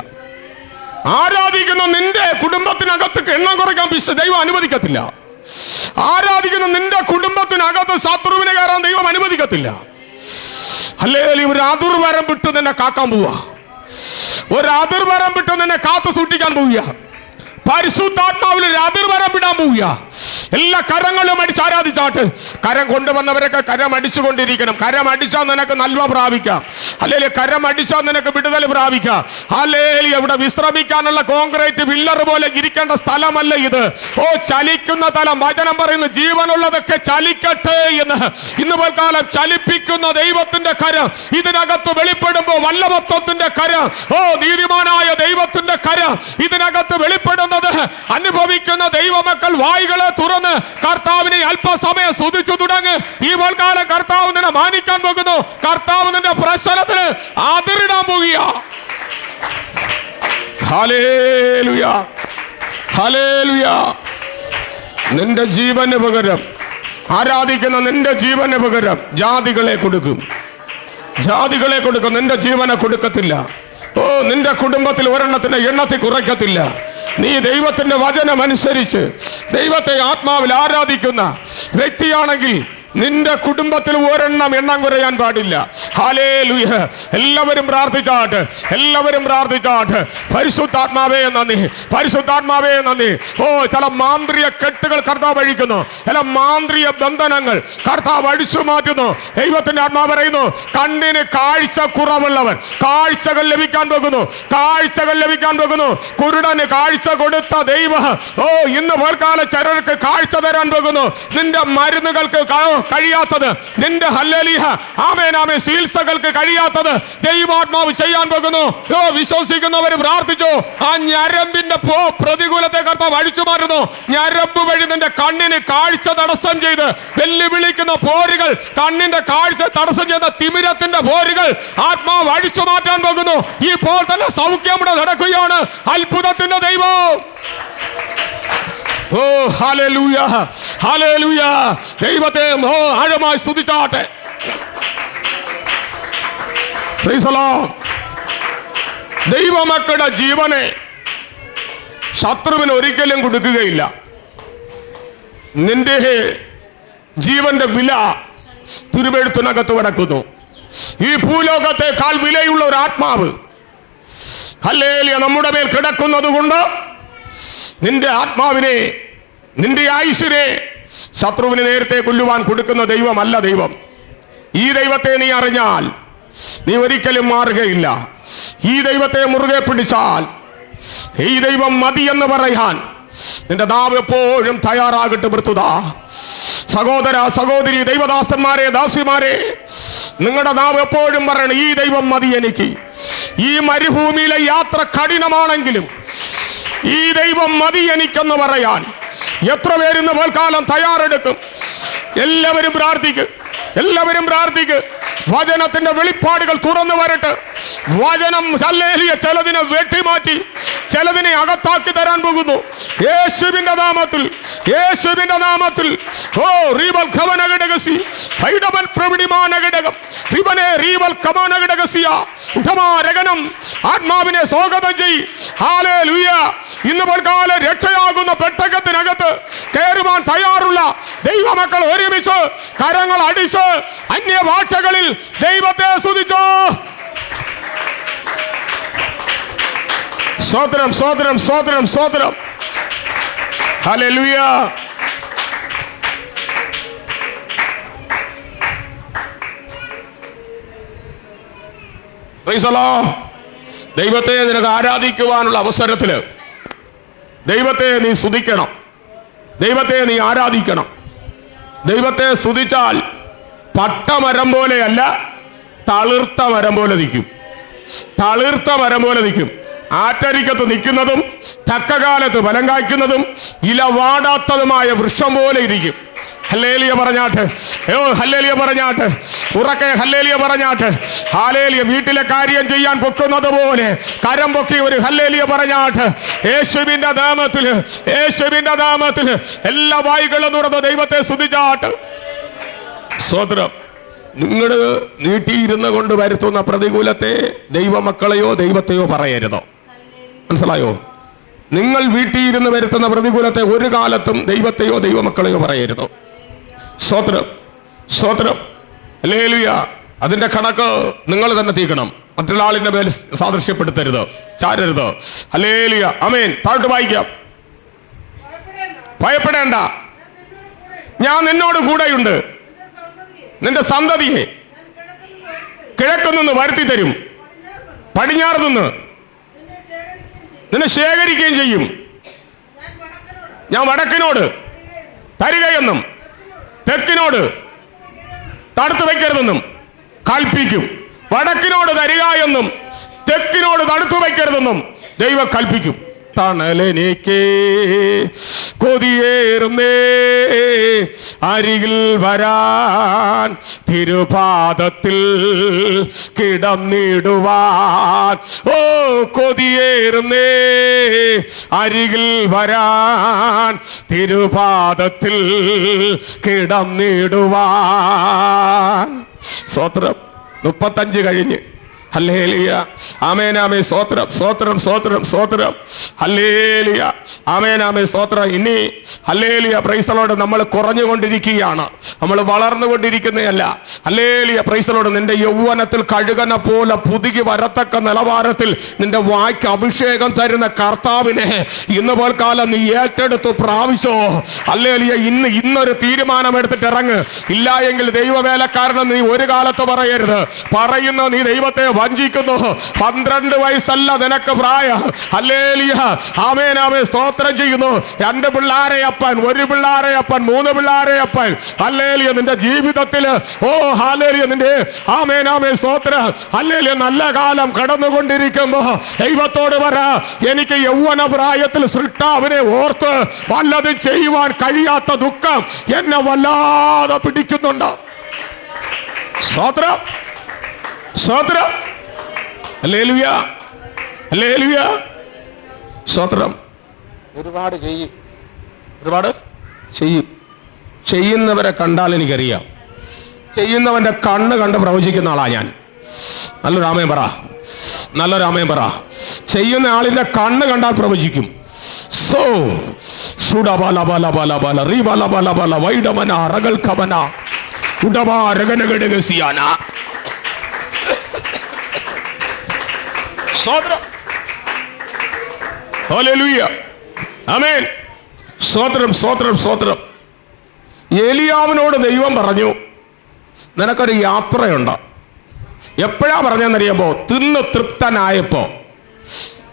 ആരാധിക്കുന്ന നിന്റെ കുടുംബത്തിനകത്ത് എണ്ണം കുറയ്ക്കാൻ ദൈവം അനുവദിക്കത്തില്ല. ആരാധിക്കുന്ന നിന്റെ കുടുംബത്തിനകത്ത് ശത്രുവിനെ കയറാൻ ദൈവം അനുവദിക്കത്തില്ല. അല്ലെങ്കിൽ ഒരു അതിർവരം വിട്ട് നിന്നെ കാക്കാൻ പോവുക, ഒരു അതിർവരം വിട്ട് നിന്നെ കാത്തു സൂക്ഷിക്കാൻ പോവുക. പരിശുദ്ധാത്മാവിൽ ഒരു അതിർവരം വിടാൻ പോവുക. എല്ലാ കരങ്ങളും അടിച്ച് ആരാധിച്ചാട്ട്. കരം കൊണ്ടുവന്നവരൊക്കെ കരം അടിച്ചുകൊണ്ടിരിക്കണം. കരം അടിച്ചാൽ നിനക്ക് നന്മ പ്രാപിക്കാം. അല്ലെങ്കിൽ കരം അടിച്ചാൽ നിനക്ക് വിടുതൽ പ്രാപിക്കാം. അല്ലെങ്കിൽ ഇവിടെ വിശ്രമിക്കാനുള്ള കോൺക്രീറ്റ് പില്ലർ പോലെ ഇരിക്കേണ്ട സ്ഥലമല്ല ഇത്. ഓ, ചലിക്കുന്ന തലം. വചനം പറയുന്നു ജീവനുള്ളതൊക്കെ ചലിക്കട്ടെ എന്ന്. ഇന്ന് പോൽക്കാലം ചലിപ്പിക്കുന്ന ദൈവത്തിന്റെ കരം ഇതിനകത്ത് വെളിപ്പെടുമ്പോ വല്ലഭത്വത്തിന്റെ കരം, ഓ നീതിമാനായ ദൈവത്തിന്റെ കരം ഇതിനകത്ത് വെളിപ്പെടുന്നത് അനുഭവിക്കുന്ന ദൈവമക്കൾ വായികളെ തുറന്ന് കർത്താവിനെ അല്പസമയം സ്തുതിച്ചു തുടങ്ങ്. ഈ പോൽക്കാലം കർത്താവ് നിന്നെ മാനിക്കാൻ പോകുന്നു. കർത്താവ് നിന്റെ പ്രശ്നത്തിന് അതിരിടാൻ പോകുക. Hallelujah, hallelujah. നിന്റെ ജീവന് പകരം, ആരാധിക്കുന്ന നിന്റെ ജീവന് പകരം ജാതികളെ കൊടുക്കും, ജാതികളെ കൊടുക്കും. നിന്റെ ജീവനെ കൊടുക്കത്തില്ല. ഓ, നിന്റെ കുടുംബത്തിൽ ഒരെണ്ണത്തിന്റെ എണ്ണത്തിൽ കുറയ്ക്കത്തില്ല. നീ ദൈവത്തിന്റെ വചനം അനുസരിച്ച് ദൈവത്തെ ആത്മാവിൽ ആരാധിക്കുന്ന വ്യക്തിയാണെങ്കിൽ നിന്റെ കുടുംബത്തിൽ ഒരെണ്ണം എണ്ണം കുറയാൻ പാടില്ല. ഹല്ലേലൂയ. എല്ലാവരും പ്രാർത്ഥിച്ചാട്ട്, എല്ലാവരും പ്രാർത്ഥിച്ചാട്ട്. പരിശുദ്ധാത്മാവേ നന്ദി, പരിശുദ്ധാത്മാവേ നന്ദി. ഓ, ചില മാന്ത്രിക കെട്ടുകൾ കർത്താവ് അഴിക്കുന്നു, ചില മാന്ത്രിക ബന്ധനങ്ങൾ കർത്താവ് അടിച്ചു മാറ്റുന്നു. ദൈവത്തിന്റെ ആത്മാവ് പറയുന്നു, കണ്ണിന് കാഴ്ച കുറവുള്ളവൻ കാഴ്ചകൾ ലഭിക്കാൻ പോകുന്നു, കാഴ്ചകൾ ലഭിക്കാൻ പോകുന്നു. കുരുടന് കാഴ്ച കൊടുത്ത ദൈവം, ഓ ഇന്ന് പോൽക്കാല ചിലർക്ക് കാഴ്ച തരാൻ പോകുന്നു. നിന്റെ മരുന്നുകൾക്ക് കഴിയാത്തത്, നിന്റെ ഹല്ലേലൂയ ആമേൻ ആമേൻ ചികിത്സകൾക്ക് കഴിയാത്തത് ദൈവാത്മാവ് ചെയ്യാൻ പോകുന്നു. ഓ, വിശ്വസിക്കുന്നവർ പ്രാർത്ഥിച്ചു. ആ ഞരമ്പിന്റെ പ്രതികൂലത്തെ കർത്താവ് അഴിച്ചു മാറ്റുന്നു. ഞരമ്പ് വഴി നിന്റെ കണ്ണിന് കാഴ്ച തടസ്സം ചെയ്ത് വെല്ലുവിളിക്കുന്ന പോരുകൾ, കണ്ണിന്റെ കാഴ്ച തടസ്സം ചെയ്ത തിമിരത്തിന്റെ പോരുകൾ ആത്മാവ് അഴിച്ചു മാറ്റാൻ പോകുന്നു. ഇപ്പോൾ തന്നെ സൗഖ്യം ഇവിടെ നടക്കുകയാണ്. അത്ഭുതത്തിന്റെ ദൈവം. ഓ ഹല്ലേലൂയ, ഹല്ലേലൂയ. ദൈവത്തെ ആഴമായി സ്തുതിച്ചാട്ടെ. Price the Lord. ദൈവമക്കളുടെ ജീവനെ ശത്രുവിന് ഒരിക്കലും കൊടുക്കുകയില്ല. നിന്റെ ജീവന്റെ വില തിരുവെഴുത്തിനകത്ത് കിടക്കുന്നു. ഈ ഭൂലോകത്തെക്കാൾ വിലയുള്ള ഒരു ആത്മാവ് ഹല്ലേലൂയ നമ്മുടെ മേൽ കിടക്കുന്നത് കൊണ്ട് നിന്റെ ആത്മാവിനെ, നിന്റെ ആയുസ്സിനെ ശത്രുവിന് നേരത്തെ കൊല്ലുവാൻ കൊടുക്കുന്ന ദൈവമല്ല ദൈവം. ഈ ദൈവത്തെ നീ അറിഞ്ഞാൽ നീ ഒരിക്കലും മാറുകയില്ല. ഈ ദൈവത്തെ മുറുകെ പിടിച്ചാൽ ഈ ദൈവം മതി എന്ന് പറയാൻ നിന്റെ നാവ് എപ്പോഴും തയ്യാറാകട്ടെ. വൃത്തുത സഹോദര സഹോദരി, ദൈവദാസന്മാരെ ദാസിമാരെ, നിങ്ങളുടെ നാവ് എപ്പോഴും പറയണം, ഈ ദൈവം മതി എനിക്ക്. ഈ മരുഭൂമിയിലെ യാത്ര കഠിനമാണെങ്കിലും ഈ ദൈവം മതി എനിക്കെന്ന് പറയാൻ എത്ര പേരിന്ന് പോൽക്കാലം തയ്യാറെടുക്കും? എല്ലാവരും പ്രാർത്ഥിക്കും, എല്ലാവരും പ്രാർത്ഥിക്കും. വചനത്തിന്റെ വെളിപ്പാടുകൾ തുറന്നു വരട്ടെ. വചനം ഹല്ലേലൂയ ചിലതിനെ വെട്ടിമാറ്റി ചിലതിനെ അകത്താക്കി തരാൻ പോകുന്നു. യേശുവിന്റെ നാമത്തിൽ, യേശുവിന്റെ നാമത്തിൽ. ഓ റീബൽ ഖവനഗഡഗസി ഹൈഡബൽ പ്രവിഡിമാനഗഡകം റിബനെ റീബൽ കമാനഗഡഗസിയ ഉഠമാരഗനം. ആത്മാവിനെ സ്വാഗതം ചെയ്. ഹല്ലേലൂയ. ഇന്ന് പോൽക്കാല രക്ഷയാകുന്ന പെട്ടകത്തിനകത്ത് കയറുവാൻ തയ്യാറുള്ള ദൈവമക്കൾ ഒരുമിച്ച് കരങ്ങൾ അടിച്ച് അന്യഭാഷകളിൽ ദൈവത്തെ സ്തുതിച്ചോ. സ്തോത്രം, സ്തോത്രം, സ്തോത്രം, സ്തോത്രം. ഹല്ലേലൂയ. Praise the Lord. ദൈവത്തെ നിനക്ക് ആരാധിക്കുവാനുള്ള അവസരത്തില് ദൈവത്തെ നീ സ്തുതിക്കണം, ദൈവത്തെ നീ ആരാധിക്കണം. ദൈവത്തെ സ്തുതിച്ചാൽ പട്ടമരം പോലെയല്ല, തളിർത്ത മരം പോലെ നിൽക്കും. തളിർത്ത മരം പോലെ നിൽക്കും. ആറ്റരിക്കത്ത് നിൽക്കുന്നതും തക്കകാലത്ത് ഫലം കായ്ക്കുന്നതും ഇല വാടാത്തതുമായ വൃക്ഷം പോലെ ഇരിക്കും. ഹല്ലേലൂയ പറഞ്ഞാട്ട്, ഹല്ലേലൂയ പറഞ്ഞാട്ട്, ഉറക്കെ ഹല്ലേലൂയ പറഞ്ഞാട്ട്. ഹല്ലേലൂയ. വീട്ടിലെ കാര്യം ചെയ്യാൻ പൊക്കുന്നത് പോലെ കരം പൊക്കി ഒരു ഹല്ലേലൂയ പറഞ്ഞാട്ട്. യേശുവിന്റെ നാമത്തിൽ, യേശുവിന്റെ നാമത്തിൽ എല്ലാ വായികളും തുറന്ന് ദൈവത്തെ സ്തുതിച്ചാട്ട്. സ്തോത്രം. നിങ്ങൾ നീട്ടിയിരുന്ന കൊണ്ട് വരുത്തുന്ന പ്രതികൂലത്തെ ദൈവമക്കളെയോ ദൈവത്തെയോ പറയരുതോ. മനസ്സിലായോ? നിങ്ങൾ വീട്ടിയിരുന്ന് വരുത്തുന്ന പ്രതികൂലത്തെ ഒരു കാലത്തും ദൈവത്തെയോ ദൈവമക്കളെയോ പറയരുതോ. സ്തോത്രം, സ്തോത്രം. ഹല്ലേലൂയ. അതിന്റെ കണക്ക് നിങ്ങൾ തന്നെ തീക്കണം. മറ്റുള്ള ആളിന്റെ മേൽ സാദൃശ്യപ്പെടുത്തരുത്, ചാരരുത്. ഹല്ലേലൂയ. ആമേൻ. താഴോട്ട് വായിക്കാം. ഭയപ്പെടേണ്ട, ഞാൻ നിന്നോട് കൂടെയുണ്ട്. നിന്റെ സന്തതിയെ കിഴക്ക് നിന്ന് വരുത്തി തരും, പടിഞ്ഞാറ് നിന്ന് നിന്നെ ശേഖരിക്കുകയും ചെയ്യും. ഞാൻ വടക്കിനോട് തരികയെന്നും തെക്കിനോട് തടുത്തു വയ്ക്കരുതെന്നും കൽപ്പിക്കും. വടക്കിനോട് തരിക എന്നും തെക്കിനോട് തടുത്തു വയ്ക്കരുതെന്നും ദൈവം കൽപ്പിക്കും. തണലെനിക്ക് കൊതിയേറുന്നേ, അരികിൽ വരാൻ തിരുപാദത്തിൽ കിടന്നിടുവാൻ. ഓ കൊതിയേറുന്നേ, അരികിൽ വരാൻ തിരുപാദത്തിൽ കിടന്നിടുവാൻ. സ്തോത്രം. 35 കഴിഞ്ഞ്. ഹല്ലേലൂയ. ആമേൻ, ആമേൻ. സ്തോത്രം, സ്തോത്രം, സ്തോത്രം, സ്തോത്രം. ഹല്ലേലൂയ. ആമേൻ, ആമേൻ. സ്തോത്രം. ഇനി ഹല്ലേലൂയ, പ്രൈസ് ദി ലോർഡ്. നമ്മൾ കുറഞ്ഞുകൊണ്ടിരിക്കുകയാണ്, നമ്മൾ വളർന്നുകൊണ്ടിരിക്കുന്നതല്ല. ഹല്ലേലൂയ, പ്രൈസ് ദി ലോർഡ്. നിന്റെ യൗവനത്തിൽ കഴുകനെ പോലെ പുതുകി വരത്തക്ക നിലവാരത്തിൽ നിന്റെ വായ്ക്ക് അഭിഷേകം തരുന്ന കർത്താവിനെ ഇന്ന് പോൽക്കാലം നീ ഏറ്റെടുത്തു പ്രാപിച്ചോ. ഹല്ലേലൂയ. ഇന്നൊരു തീരുമാനം എടുത്തിട്ട് ഇറങ്ങ്. ഇല്ല എങ്കിൽ ദൈവവേലക്കാരനെന്ന് നീ ഒരു കാലത്ത് പറയരുത്. പറയുന്ന നീ ദൈവത്തെ വഞ്ചിക്കുന്നു. 12 വയസ്സല്ല നിനക്ക് പ്രായം. ഹല്ലേലൂയ. ആമേൻ, ആമേൻ. സ്തോത്രം ചെയ്യുന്നു. 2 പിള്ളാരെ അപ്പൻ, 1 പിള്ളാരെ അപ്പൻ, 3 പിള്ളാരെ അപ്പൻ. ഹല്ലേലൂയ. നിന്റെ ജീവിതത്തിൽ ഓ ഹല്ലേലൂയ, നിന്റെ ആമേൻ, ആമേൻ. സ്തോത്രം. ഹല്ലേലൂയ. നല്ല കാലം കടന്നുകൊണ്ടിരിക്കുമ്പോ ദൈവത്തോട് പറ, എനിക്ക് യൗവന പ്രായത്തിൽ സൃഷ്ടാവിനെ ഓർത്ത് വല്ലതും ചെയ്യുവാൻ കഴിയാത്ത ദുഃഖം എന്നെ വല്ലാതെ പിടിക്കുന്നുണ്ട്. സ്തോത്രം, സ്തോത്രം. Hallelujah, hallelujah. സ്തോത്രം. ഒരുപാട് ചെയ്യും. ചെയ്യുന്നവരെ കണ്ടാൽ എനിക്കറിയാം. ചെയ്യുന്നവന്റെ കണ്ണ് കണ്ട് പ്രവചിക്കുന്ന ആളാ ഞാൻ. നല്ലൊരു ആമേൻ പറ, നല്ലൊരു ആമേൻ പറ. ചെയ്യുന്ന ആളിന്റെ കണ്ണ് കണ്ടാൽ പ്രവചിക്കും. സോ ഷുഡബലബലബലബല റീബലബലബല വൈഡമന റഗൽഖമന ഉഡബാ രഗനഗഡഗസിയാന. സ്തോത്രം. ഹല്ലേലൂയ. ആമേൻ. സ്തോത്രം, സ്തോത്രം, സ്തോത്രം. ഏലിയാവിനോട് ദൈവം പറഞ്ഞു, നിനക്കൊരു യാത്രയുണ്ട്. എപ്പോഴാ പറഞ്ഞെന്നറിയുമ്പോ, തിന്ന് തൃപ്തനായപ്പോ.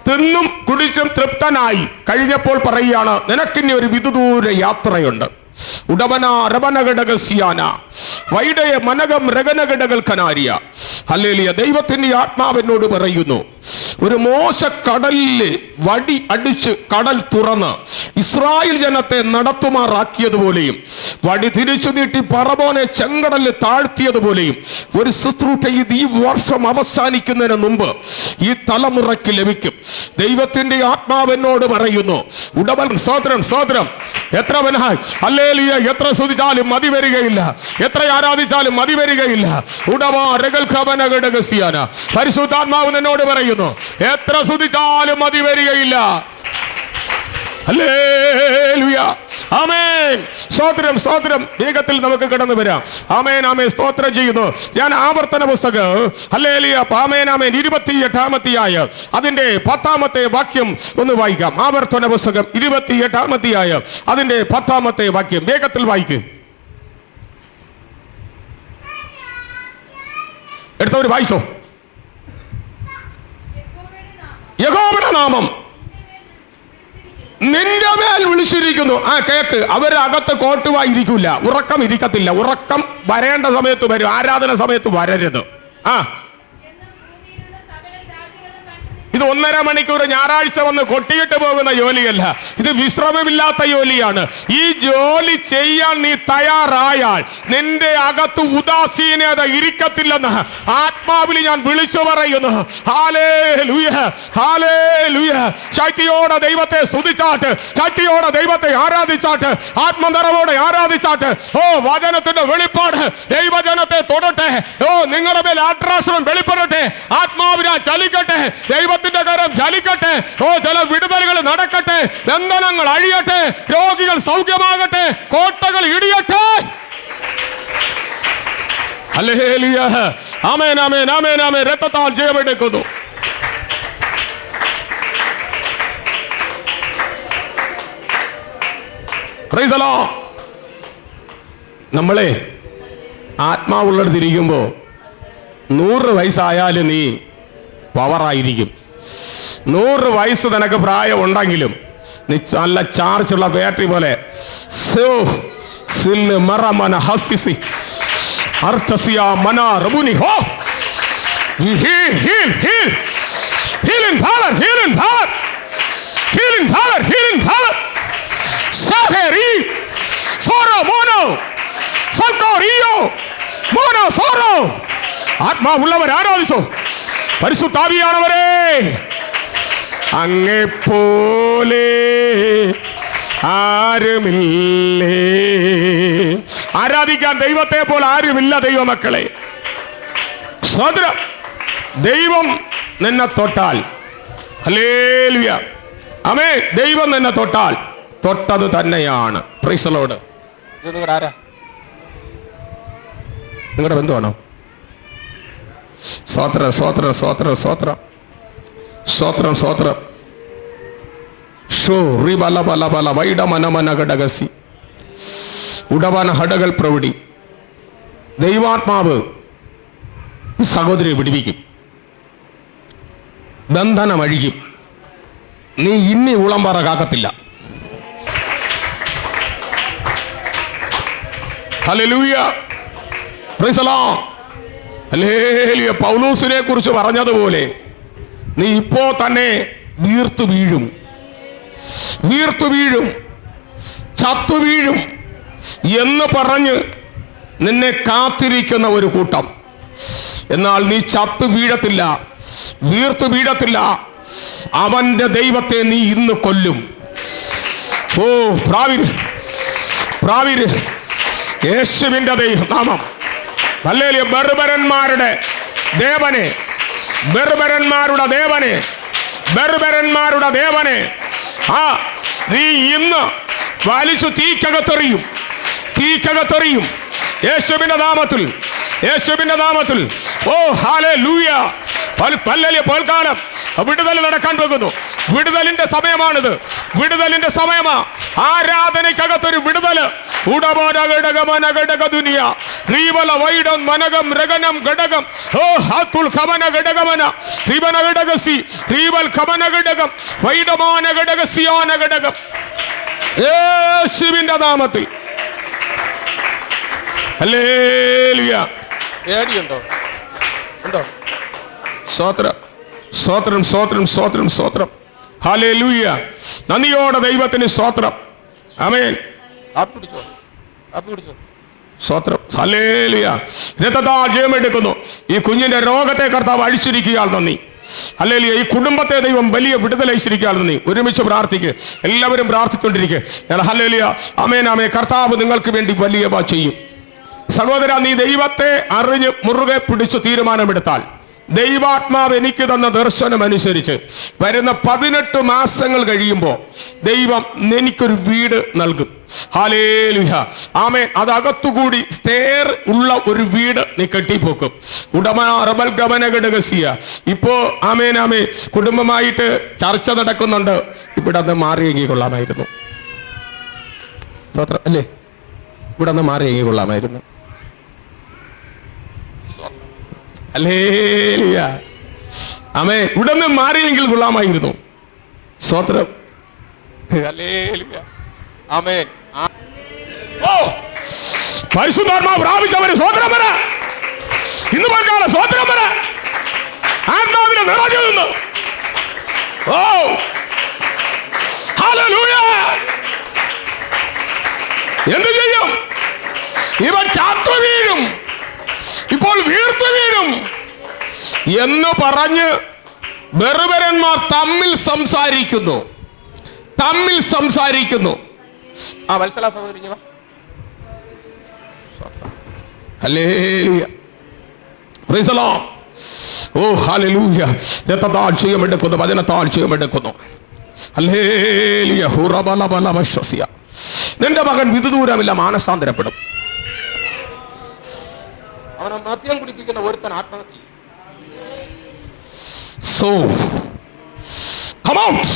തിന്നും കുടിച്ചും തൃപ്തനായി കഴിഞ്ഞപ്പോൾ പറയുകയാണ്, നിനക്കിനി ഒരു വിദൂര യാത്രയുണ്ട്. ഉടമന രബനഘടകസ്യാന വൈഡയ മനകം രഗനഘടകൽ കനാരിയ. ഹല്ലേലൂയ. ദൈവത്തിന്റെ ആത്മാവിനോട് പറയുന്നു, ഒരു മോശ കടലിൽ വടി അടിച്ച് കടൽ തുറന്ന് ഇസ്രായേൽ ജനത്തെ നടത്തുമാറാക്കിയതുപോലെയും വടി തിരിച്ചു നീട്ടി പറവോനെ ചെങ്കടലിൽ താഴ്ത്തിയതുപോലെയും ഒരു ശുശ്രൂഷ ഈ വർഷം അവസാനിക്കുന്നതിന് മുമ്പ് ഈ തലമുറയ്ക്ക് ലഭിക്കും. ദൈവത്തിന്റെ ആത്മാവിനോട് പറയുന്നു, ഉടമൻ. സ്തോത്രം, സ്തോത്രം. എത്ര വനായി ഹല്ലേലൂയ. എത്ര സ്തുതിച്ചാലും മതി വരികയില്ല, എത്ര ആരാധിച്ചാലും മതി വരികയില്ല. ഉടവാ രഗൽഖമനഘടകസ്യാന. പരിശുദ്ധാത്മാവ് എന്നോട് പറയുന്നു, എത്ര സ്തുതിച്ചാലും മതി വരികയില്ല. ഹല്ലേലൂയ. ആമേൻ. സ്തോത്രം, സ്തോത്രം. വേഗത്തിൽ നമുക്ക് കടന്നു വരാം. ആമേൻ, ആമേൻ. സ്തോത്രം ചെയ്യുന്നു. ഞാൻ ആവർത്തന പുസ്തകം ഹല്ലേലൂയ ആമേൻ, ആമേൻ 28-ാമത്തെയായ അതിന്റെ 10-ാമത്തെ വാക്യം ഒന്ന് വായിക്കാം. ആവർത്തന പുസ്തകം 28-ാമത്തെയായ അതിന്റെ 10-ാമത്തെ വാക്യം വേഗത്തിൽ വായിക്കും. എടുത്തവര് വായിച്ചോ. യഹോവയുടെ നാമം നിന്റെ മേൽ വിളിച്ചിരിക്കുന്നു. ആ കേക്ക്. അവരകത്ത് കോട്ടുവായിരിക്കില്ല, ഉറക്കം ഇരിക്കത്തില്ല. ഉറക്കം വരേണ്ട സമയത്ത് വരും, ആരാധന സമയത്ത് വരരുത്. ആ ഇത് 1.5 മണിക്കൂർ ഞായറാഴ്ച വന്ന് കൊട്ടിയിട്ട് പോകുന്ന ജോലിയല്ല. ഇത് വിശ്രമമില്ലാത്ത ജോലിയാണ്. ഈ ജോലി ചെയ്യാൻ നീ തയ്യാറായാൽ നിന്റെ അകത്ത് ഉദാസീനത ഇരിക്കത്തില്ലെന്ന് ആത്മാവിൽ ഞാൻ വിളിച്ചു പറയുന്നു. Hallelujah, hallelujah. ശക്തിയോടെ ദൈവത്തെ സ്തുതിച്ചാട്ട്, ശക്തിയോടെ ദൈവത്തെ ആരാധിച്ചാട്ട്, ആത്മനിറവോടെ ആരാധിച്ചാട്ട്. ഓ, വചനത്തിന്റെ വെളിപ്പാട് ദൈവജനത്തെ തൊടട്ടെ. ഓ, നിങ്ങളുടെ മേൽ ആത്രാശ്രം വെളിപ്പെടട്ടെ. ആത്മാവിനെ ചലിക്കട്ടെ, ദൈവത്തിന്റെ കരം ചലിക്കട്ടെ. ഓ, ചില വിടുതലുകൾ നടക്കട്ടെ, ബന്ധനങ്ങൾ അഴിയട്ടെ, രോഗികൾ സൗഖ്യമാകട്ടെ, കോട്ടകൾ ഇടിയട്ടെ. ഹല്ലേലൂയ. ആമേൻ, ആമേൻ, ആമേൻ, ആമേൻ. രക്തത്താൽ ജയമെടുക്കുന്നു. Price the Lord. നമ്മളെ ആത്മാവുള്ളിടത്തിരിക്കുമ്പോൾ 100 വയസ്സായാലും നീ പവറായിരിക്കും. 100 വയസ്സ് നിനക്ക് പ്രായം ഉണ്ടെങ്കിലും നീ നല്ല ചാർജുള്ള ബാറ്ററി പോലെ ആത്മാവുള്ളവർ ആരാധിച്ചോ. പരിശുദ്ധാവിയാണവരെ, അങ്ങെപ്പോലെ ആരുമില്ലേ. ആരാധിക്കാൻ ദൈവത്തെ പോലെ ആരുമില്ല ദൈവമക്കളെ. സ്വതന്ത്രം. ദൈവം നിന്നെ തൊട്ടാൽ, ഹല്ലേലൂയ, ആമേൻ, ദൈവം നിന്നെ തൊട്ടാൽ തൊട്ടത് തന്നെയാണ്. Price the Lord. നിങ്ങളുടെ ബന്ധുവാണോ? സ്തോത്രം, സ്തോത്രം, സ്തോത്രം, സ്തോത്രം, സ്തോത്രം, സ്തോത്രം. ഷോ റിബല ബല ബല വൈഡമനമന ഘടകസി ഉടവന ഹടകൾ പ്രവൃത്തി. ദൈവാത്മാവ് സഹോദരിയെ വിടുവിക്കും, ബന്ധനം അഴിക്കും. നീ ഇനി ഉളമ്പറ കാക്കത്തില്ല. ഹല്ലേലൂയ, പ്രൈസ് ദി ലോർഡ്. ഹല്ലേലൂയ. പൗലോസിനെ കുറിച്ച് പറഞ്ഞതുപോലെ നീ ഇപ്പോ തന്നെ വീർത്തു വീഴും, വീർത്തു വീഴും, ചത്തു വീഴും എന്ന് പറഞ്ഞ് നിന്നെ കാത്തിരിക്കുന്ന ഒരു കൂട്ടം. എന്നാൽ നീ ചത്തു വീഴത്തില്ല, വീർത്തു വീഴത്തില്ല. അവന്റെ ദൈവത്തെ നീ ഇന്ന് കൊല്ലും. ഓ, പ്രാവിര്, പ്രാവിര്, യേശുവിന്റെ നാമം. ഹല്ലേലൂയ. ബർബരന്മാരുടെ ദേവനെ, ബർബരന്മാരുടെ ദേവനെ, ബർബരന്മാരുടെ ദേവനെ ആ നീ ഇന്ന് വലിച്ചു തീക്കകത്തെറിയും, തീക്കകത്തെറിയും. യേശുവിന്റെ നാമത്തിൽ, യേശുവിന്റെ നാമത്തിൽ. ഓ, ഹല്ലേലൂയ. ഹല്ലേലൂയ. പോൽക്കാലം വിടുതൽ നടക്കാൻ പോകുന്നു. വിടുതലിന്റെ സമയമാണിത്, വിടുതലിന്റെ സമയമാ. ആരാധനയ്ക്കകത്തൊരു വിടുതൽ. യേശുവിന്റെ നാമത്തിൽ. ഹല്ലേലൂയ. പേടിയുണ്ടോ? ഉണ്ടോ? സ്തോത്രം, സ്തോത്രം, സ്തോത്രം, സ്തോത്രം, സ്തോത്രം. ഹല്ലേലൂയ. നന്ദിയോടെ ദൈവത്തിന് സ്തോത്രം. ആമേൻ. സ്തോത്രം. ഹല്ലേലൂയ. രക്തത്താൽ ജയമെടുക്കുന്നു. ഈ കുഞ്ഞിന്റെ രോഗത്തെ കർത്താവ് അഴിച്ചിരിക്കുകയാൽ നന്ദി. ഹല്ലേലൂയ. ഈ കുടുംബത്തെ ദൈവം വലിയ വിടുതൽ അയച്ചിരിക്കുകയാൽ നന്ദി. ഒരുമിച്ച് പ്രാർത്ഥിക്കുക. എല്ലാവരും പ്രാർത്ഥിച്ചുകൊണ്ടിരിക്കുക. ഹല്ലേലൂയ. ആമേൻ, ആമേൻ. കർത്താവ് നിങ്ങൾക്ക് വേണ്ടി വലിയ ചെയ്യും. സഹോദര, നീ ദൈവത്തെ അറിഞ്ഞ് മുറുകെ പിടിച്ച് തീരുമാനമെടുത്താൽ ദൈവാത്മാവ് എനിക്ക് തന്ന ദർശനം അനുസരിച്ച് വരുന്ന 18 മാസങ്ങൾ കഴിയുമ്പോൾ ദൈവം എനിക്കൊരു വീട് നൽകും. ഹല്ലേലൂയ. ആമേൻ. അതകത്തുകൂടി സ്റ്റെയർ ഉള്ള ഒരു വീട് നീ കെട്ടിപ്പോക്കും. ഉടമ ഇപ്പോ ആമേൻ, ആമേൻ, കുടുംബമായിട്ട് ചർച്ച നടക്കുന്നുണ്ട്. ഇവിടെ നിന്ന് മാറിയെങ്കിൽ കൊള്ളാമായിരുന്നു. അല്ലേ? ഇവിടെ നിന്ന് മാറിയെങ്കിൽ കൊള്ളാമായിരുന്നു. ഹല്ലേലൂയ. ആമേൻ. ഉടനെ മാറിയെങ്കിൽ കൊള്ളാമായിരുന്നു. സ്തോത്രം. ഹല്ലേലൂയ. ആമേൻ. ഓ, പരിശുദ്ധാത്മാവ് പ്രാപിച്ചവര് സ്തോത്രം പറ. ഇന്ന് പൽക്കാലം സ്തോത്രം പറ. ആത്മാവിനെ നിറഞ്ഞു നിന്ന് ഓ ഹല്ലേലൂയ. എന്ത് ചെയ്യും? ഇവൻ ചാത്തു വീഴും, ഇപ്പോൾ വീർത്തു വീഴും എന്ന് പറഞ്ഞ് ബെറുബരന്മാർ തമ്മിൽ സംസാരിക്കുന്നു. ആ വത്സല സഹോദരി ഇങ്ങ് വാ. ഹല്ലേലൂയ. Praise the lord. ഓ ഹല്ലേലൂയ. രക്തത്താൽ ചെയ്യുമെടുക്കുന്നു, വചനത്താൽ ചെയ്യുമെടുക്കുന്നു. ഹല്ലേലൂയ. ഹുറബലബലവശസ്യ. നിന്റെ മകൻ വിദൂരമില്ല മാനസാന്തരപ്പെടും. അവനെ മദ്യം കുടിപ്പിക്കുന്ന ഒരുത്തൻ ആത്മഹത്യ. So come out.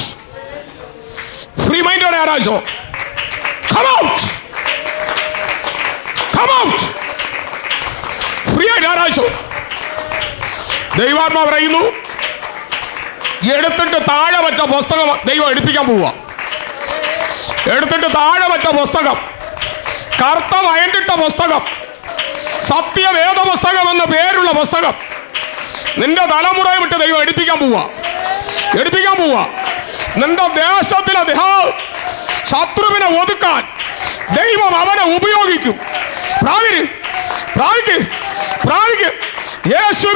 Free minded ആരാജോ. Come out. Free ആയിട്ട് ആരാജോ. ദൈവാത്മാവ് പറയുന്നു, എടുത്തിട്ട് താഴെ വെച്ച പുസ്തകം ദൈവം എടുപ്പിക്കാൻ പോവുക. എടുത്തിട്ട് താഴെ വെച്ച പുസ്തകം, കറുത്ത വയണ്ടിട്ട പുസ്തകം, സത്യവേദ പുസ്തകം എന്ന പേരുള്ള പുസ്തകം നിന്റെ തലമുറയെ വിട്ട് ദൈവം എടുപ്പിക്കാൻ പോവാ. നിന്റെ ദേശത്തിലെ ശത്രുവിനെ ഒതുക്കാൻ ദൈവം അവനെ ഉപയോഗിക്കും. പ്രാപിക്ക് യേശു.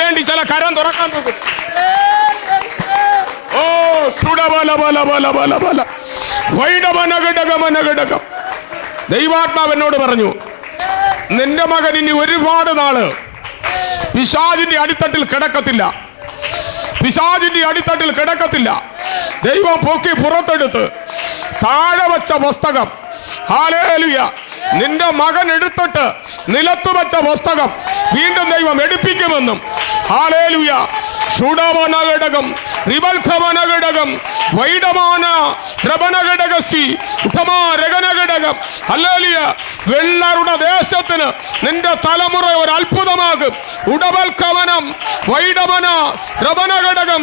വേണ്ടി ചില കരം തുറക്കാൻ പോകും. ഓ ദൈവാത്മാവ് എന്നോട് പറഞ്ഞു, നിന്റെ മകൻ ഇനി ഒരുപാട് നാള് പിശാചിന്റെ അടിത്തട്ടിൽ കിടക്കത്തില്ല. ദൈവം പൊക്കി പുറത്തെടുത്ത് താഴെ വച്ച പുസ്തകം, ഹല്ലേലൂയ, നിന്റെ മകൻ എടുത്തിട്ട് നിലത്തു വെച്ച പുസ്തകം വീണ്ടും ദൈവം എടുപ്പിക്കുമെന്നും, ഹല്ലേലൂയ, ശുഡവനഘടകം റിബൽഖവനഘടകം വൈഡമാന രബനഘടകസി ഉത്തമാരകനഘടകം. ഹല്ലേലൂയ. വെള്ളരുടെ ദേശത്തിന് നിന്റെ തലമുറ ഒരു അത്ഭുതമാകും. ഉടവൽഖവനം വൈഡമന രബനഘടകം.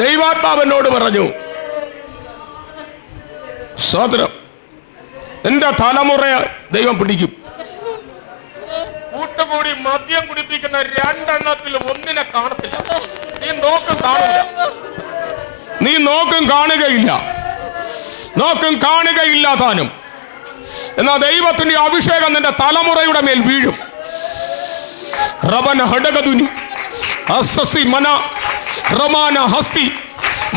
ദൈവാത്മാവ് എന്നോട് പറഞ്ഞു, സോദരം, എന്റെ തലമുറയെ ദൈവം പിടിക്കും. കൂട്ടുകൂടി മദ്യം കുടിപ്പിക്കുന്ന രണ്ടെണ്ണത്തിൽ ഒന്നിനെ കാണത്തില്ല. നീ നോക്കും കാണുകയില്ല താനും. എന്നാ ദൈവത്തിന്റെ അഭിഷേകം നിന്റെ തലമുറയുടെ മേൽ വീഴും. റബന ഹഡഗദുനി അസ്സസി മന റമാന ഹസ്തി